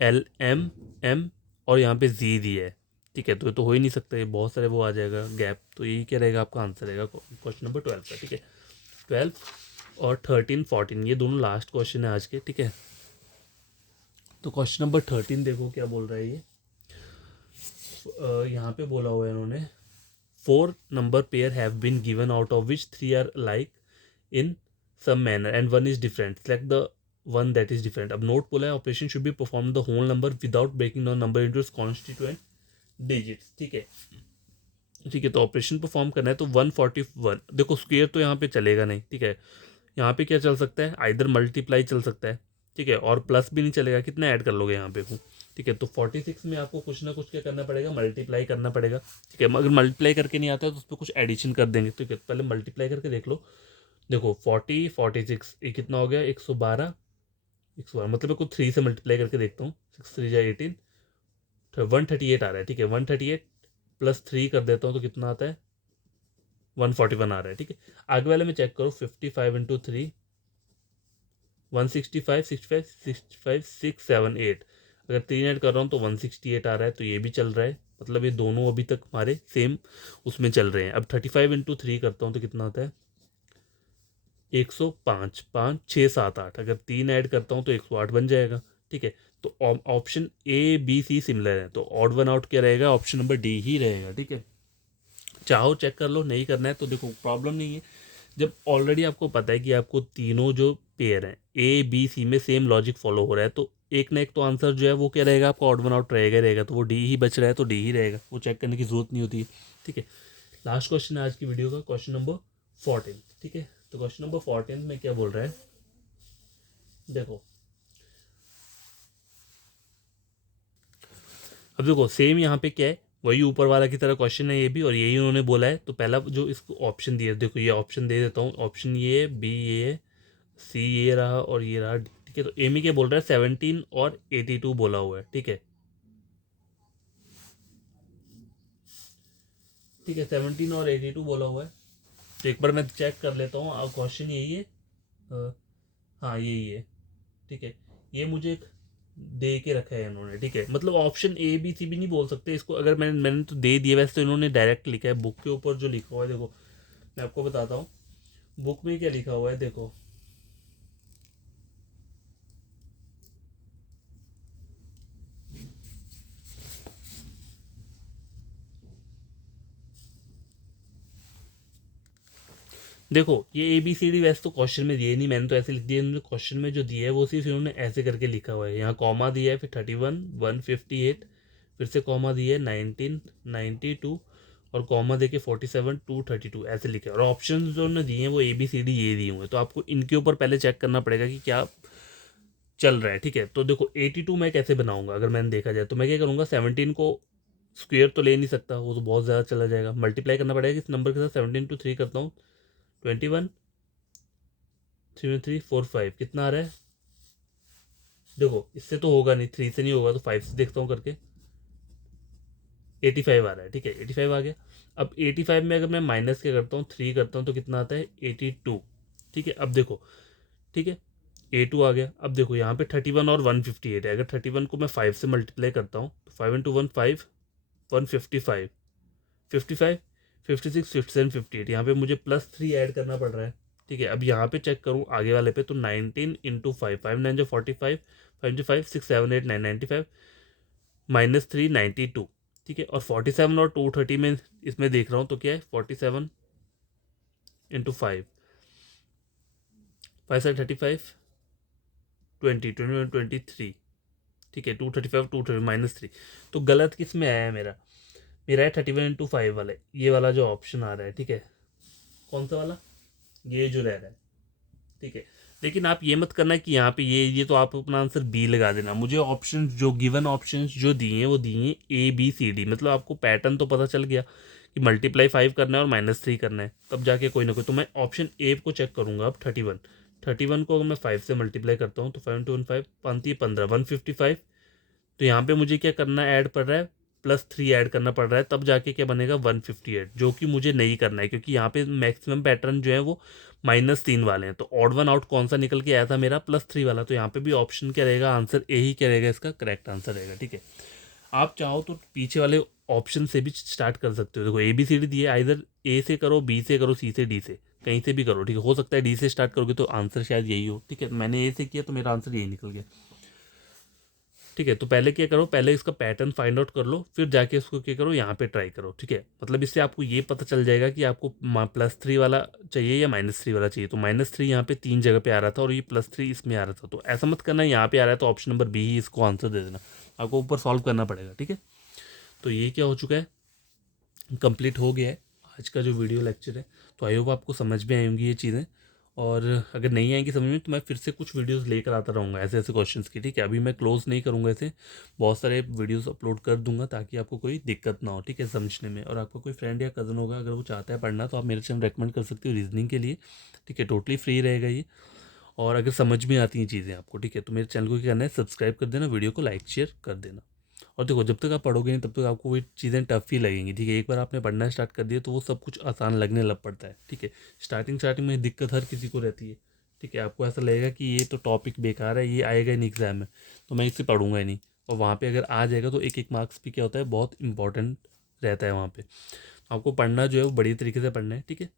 IJKLMM और यहाँ पे Z दिया है, ठीक है। तो ये तो हो ही नहीं सकता, ये बहुत सारे वो आ जाएगा गैप। तो यही क्या रहेगा आपका आंसर रहेगा क्वेश्चन नंबर 12 का, ठीक है। 12 और 13 14 ये दोनों लास्ट क्वेश्चन है आज के, ठीक है। तो क्वेश्चन नंबर 13 देखो क्या बोल रहा है ये, यहाँ पे बोला हुआ है इन्होंने, 4 number pair have been given out of which 3 are alike in some manner and 1 is different, select the one that is different। अब नोट बोला है, operation should be perform the whole number without breaking the number into its constituent digits, ठीक है। ठीक है, तो operation perform करना है तो 141, देखो स्क्वायर तो यहाँ पे चलेगा नहीं, ठीक है। यहाँ पे क्या चल सकता है, आइदर मल्टीप्लाई चल सकता है, ठीक है, और प्लस भी नहीं चलेगा, कितना ऐड कर लोगे यहाँ पे वो, ठीक है। तो 46 में आपको कुछ ना कुछ क्या करना पड़ेगा, मल्टीप्लाई करना पड़ेगा, ठीक है। अगर मल्टीप्लाई करके नहीं आता है तो उस पर कुछ एडिशन कर देंगे, ठीक है। पहले मल्टीप्लाई करके देख लो, देखो 40 46 ये कितना हो गया, 112, 112 मतलब मैं कुछ 3 से मल्टीप्लाई करके देखता हूँ, 6 3 जा 18, 138 आ रहा है, ठीक है। 138 प्लस 3 कर देता हूँ तो कितना आता है, 141 आ रहा है, ठीक है। आगे वाले में चेक करो, 55 इंटू 3 165 65 65 6 7 8, अगर 3 ऐड कर रहा हूँ तो 168 आ रहा है, तो ये भी चल रहा है, मतलब ये दोनों अभी तक हमारे सेम उसमें चल रहे हैं। अब 35 इंटू 3 करता हूँ तो कितना आता है, 105 5 6 7 8, अगर 3 ऐड करता हूँ तो 108 बन जाएगा, ठीक है। तो option A B C similar है, तो ऑड वन आउट क्या रहेगा, ऑप्शन नंबर डी ही रहेगा, ठीक है। चाहो चेक कर लो, नहीं करना है तो देखो प्रॉब्लम नहीं है। जब ऑलरेडी आपको पता है कि आपको तीनों जो पेयर हैं A B C में सेम लॉजिक फॉलो हो रहा है, तो एक ना एक तो आंसर जो है वो क्या रहेगा, आपका ऑड वन आउट रहेगा ही रहेगा। तो वो डी ही बच रहा है तो डी ही रहेगा, वो चेक करने की जरूरत नहीं होती, ठीक है। लास्ट क्वेश्चन है आज की वीडियो का, क्वेश्चन नंबर 14, ठीक है। तो क्वेश्चन नंबर 14 में क्या बोल रहा है, देखो अब देखो सेम यहाँ पे क्या है, वही ऊपर वाला की तरह क्वेश्चन है ये भी, और यही उन्होंने बोला है। तो पहला जो इसको ऑप्शन दिया, देखो ये ऑप्शन दे देता हूँ, ऑप्शन ये है, बी ये है, सी ये रहा और ये रहा, ठीक है। तो ए में क्या बोल रहा है, 17 और 82 बोला हुआ है, ठीक है, ठीक है, 17 और 82 बोला हुआ है। तो एक बार मैं चेक कर लेता हूँ, अब क्वेश्चन यही है, हाँ यही है, ठीक है। ये मुझे एक दे के रखा है इन्होंने, ठीक है, मतलब ऑप्शन A B C भी नहीं बोल सकते इसको, अगर मैंने तो दे दिया, वैसे तो इन्होंने डायरेक्ट लिखा है बुक के ऊपर जो लिखा हुआ है, देखो मैं आपको बताता हूँ बुक में क्या लिखा हुआ है, देखो देखो ये ABCD वैसे तो क्वेश्चन में दिए नहीं, मैंने तो ऐसे लिख दिया, इन्होंने क्वेश्चन में जो दिया है वो सिर्फ इन्होंने ऐसे करके लिखा हुआ है, यहाँ कॉमा दिया है, फिर 31 158, फिर से कॉमा दिया है 19 92, और कॉमा देके 47 232 ऐसे लिखे, और ऑप्शन जो उन्होंने दिए हैं वो ABCD ये दिए हुए हैं। तो आपको इनके ऊपर पहले चेक करना पड़ेगा कि क्या चल रहा है, ठीक है। तो देखो 82 मैं कैसे बनाऊंगा, अगर मैंने देखा जाए तो मैं क्या करूँगा, 17 को स्क्वेयर तो ले नहीं सकता, वो तो बहुत ज़्यादा चला जाएगा, मल्टीप्लाई करना पड़ेगा इस नंबर के साथ, 17 to 3 करता हूँ, 21 3 3 4 5 कितना आ रहा है, देखो इससे तो होगा नहीं, 3 से नहीं होगा, तो 5 से देखता हूँ करके, 85 आ रहा है, ठीक है, 85 आ गया। अब 85 में अगर मैं माइनस क्या करता हूँ, 3 करता हूँ तो कितना आता है, 82, ठीक है। अब देखो, ठीक है, A2 आ गया। अब देखो यहाँ पे 31 और 158 है, अगर 31 को मैं 5 से मल्टीप्लाई करता हूँ तो 5 इंटू 1 5 155 55 56 57 58, यहाँ पे मुझे +3 ऐड करना पड़ रहा है, ठीक है। अब यहाँ पे चेक करूँ आगे वाले पे, तो 19 इंटू 5 5 9 जो 45 5 5 6 7 8 9 95 -3 92, ठीक है। और 47 और 230 में इसमें देख रहा हूँ तो क्या है 47 इंटू 5, 5 से 35, 23, ठीक है। 235 -3, तो गलत किस में आया है मेरा? मेरा है 31/5 वाला, ये वाला जो ऑप्शन आ रहा है, ठीक है। कौन सा वाला? ये जो रह रहा है, ठीक है। लेकिन आप ये मत करना कि यहाँ पे ये तो आप अपना आंसर बी लगा देना। मुझे ऑप्शन जो गिवन ऑप्शन जो दिए हैं वो दिए हैं ABCD, मतलब आपको पैटर्न तो पता चल गया कि मल्टीप्लाई 5 करना है और -3 करना है, तब जाके कोई ना कोई। तो मैं ऑप्शन ए को चेक करूंगा अब। 31 को अगर मैं 5 से मल्टीप्लाई करता हूँ तो 5 × 5 5 15 155। तो यहाँ पे मुझे क्या करना ऐड पड़ रहा है, +3 ऐड करना पड़ रहा है, तब जाके क्या बनेगा 158, जो कि मुझे नहीं करना है क्योंकि यहाँ पे मैक्सिमम पैटर्न जो है वो -3 वाले हैं। तो ऑड वन आउट कौन सा निकल के आया था मेरा? +3 वाला। तो यहाँ पे भी ऑप्शन क्या रहेगा, आंसर ए ही क्या रहेगा, इसका करेक्ट आंसर रहेगा, ठीक है। आप चाहो तो पीछे वाले ऑप्शन से भी स्टार्ट कर सकते हो। देखो ABCD दिए, आइदर ए से करो, बी से करो, सी से, डी से, कहीं से भी करो, ठीक है। हो सकता है डी से स्टार्ट करोगे तो आंसर शायद यही हो, ठीक है। मैंने ए से किया तो मेरा आंसर यही निकल गया, ठीक है। तो पहले क्या करो, पहले इसका पैटर्न फाइंड आउट कर लो, फिर जाके इसको क्या करो, यहाँ पे ट्राई करो, ठीक है। मतलब इससे आपको ये पता चल जाएगा कि आपको +3 वाला चाहिए या -3 वाला चाहिए। तो -3 यहाँ पे 3 जगह पे आ रहा था और ये +3 इसमें आ रहा था। तो ऐसा मत करना यहाँ पे आ रहा है तो ऑप्शन नंबर बी ही इसको आंसर दे देना, आपको ऊपर सॉल्व करना पड़ेगा, ठीक है। तो ये क्या हो चुका है, कंप्लीट हो गया है आज का जो वीडियो लेक्चर है। तो आई होप आपको समझ में आई होंगी ये चीज़ें, और अगर नहीं आएंगी समझ में तो मैं फिर से कुछ वीडियोस लेकर आता रहूँगा ऐसे ऐसे क्वेश्चंस की, ठीक है। अभी मैं क्लोज नहीं करूँगा, ऐसे बहुत सारे वीडियोस अपलोड कर दूंगा ताकि आपको कोई दिक्कत ना हो, ठीक है, समझने में। और आपका कोई फ्रेंड या कज़न होगा अगर वो चाहता है पढ़ना तो आप मेरे चैनल रेकमेंड कर सकते हो रीजनिंग के लिए, ठीक है। टोटली फ्री रहेगा ये। और अगर समझ में आती हैं चीज़ें आपको, ठीक है, तो मेरे चैनल को क्या करना है, सब्सक्राइब कर देना, वीडियो को लाइक शेयर कर देना। और देखो जब तक आप पढ़ोगे नहीं तब तक आपको वो चीज़ें टफ ही लगेंगी, ठीक है। एक बार आपने पढ़ना स्टार्ट कर दिया तो वो सब कुछ आसान लगने लग पड़ता है, ठीक है। स्टार्टिंग में दिक्कत हर किसी को रहती है, ठीक है। आपको ऐसा लगेगा कि ये तो टॉपिक बेकार है, ये आएगा ही नहीं एग्जाम में, तो मैं इसे पढ़ूंगा ही नहीं। और वहाँ पे अगर आ जाएगा तो एक एक मार्क्स भी क्या होता है, बहुत इंपॉर्टेंट रहता है वहाँ पे। आपको पढ़ना जो है वो बड़ी तरीके से पढ़ना है, ठीक है।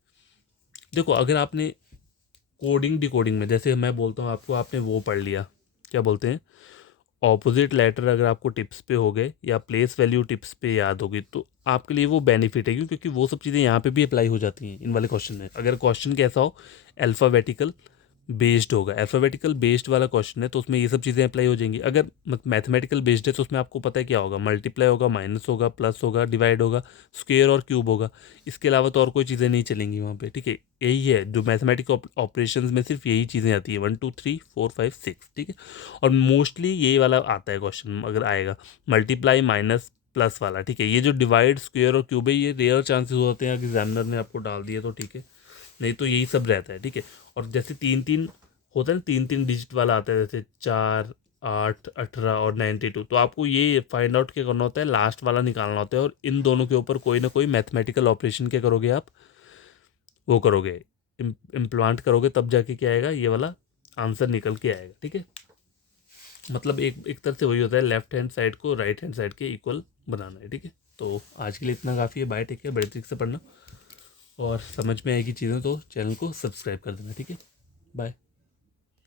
देखो अगर आपने कोडिंग डिकोडिंग में, जैसे मैं बोलता हूँ आपको, आपने वो पढ़ लिया, क्या बोलते हैं, ऑपोजिट लेटर अगर आपको टिप्स पे हो गए या प्लेस वैल्यू टिप्स पे याद होगी तो आपके लिए वो बेनिफिट है, क्यों? क्योंकि वो सब चीज़ें यहाँ पे भी अप्लाई हो जाती हैं इन वाले क्वेश्चन में। अगर क्वेश्चन कैसा हो, अल्फ़ाबेटिकल बेस्ड होगा, अल्फ़ाबेटिकल बेस्ड वाला क्वेश्चन है तो उसमें ये सब चीज़ें अप्लाई हो जाएंगी। अगर मैथमेटिकल बेस्ड है तो उसमें आपको पता है क्या होगा, मल्टीप्लाई होगा, माइनस होगा, प्लस होगा, डिवाइड होगा, स्क्वेयर और क्यूब होगा। इसके अलावा तो और कोई चीज़ें नहीं चलेंगी वहाँ पे, ठीक है। यही है जो मैथमेटिकल ऑपरेशंस में सिर्फ यही चीज़ें आती है, 1 2 3 4 5 6, ठीक है। और मोस्टली यही वाला आता है क्वेश्चन अगर आएगा, मल्टीप्लाई माइनस प्लस वाला, ठीक है। ये जो डिवाइड स्क्वेयर और क्यूब है ये रेयर चांसेस होते हैं, अगर एग्जामिनर ने आपको डाल दिया तो ठीक है, नहीं तो यही सब रहता है, ठीक है। और जैसे 3 3 होता है ना, 3 3 डिजिट वाला आता है, जैसे 4 8 18 और 92, तो आपको ये फाइंड आउट क्या करना होता है, लास्ट वाला निकालना होता है। और इन दोनों के ऊपर कोई ना कोई मैथमेटिकल ऑपरेशन क्या करोगे आप, वो करोगे, इम्प्लांट करोगे, तब जाके क्या आएगा, ये वाला आंसर निकल के आएगा, ठीक है। मतलब एक एक तरह से वही होता है, लेफ्ट हैंड साइड को राइट हैंड साइड के इक्वल बनाना है, ठीक है। तो आज के लिए इतना काफ़ी है, बाय, टेक केयर, बड़े तरीके से पढ़ना, और समझ में आएगी चीज़ें तो चैनल को सब्सक्राइब कर देना, ठीक है। बाय।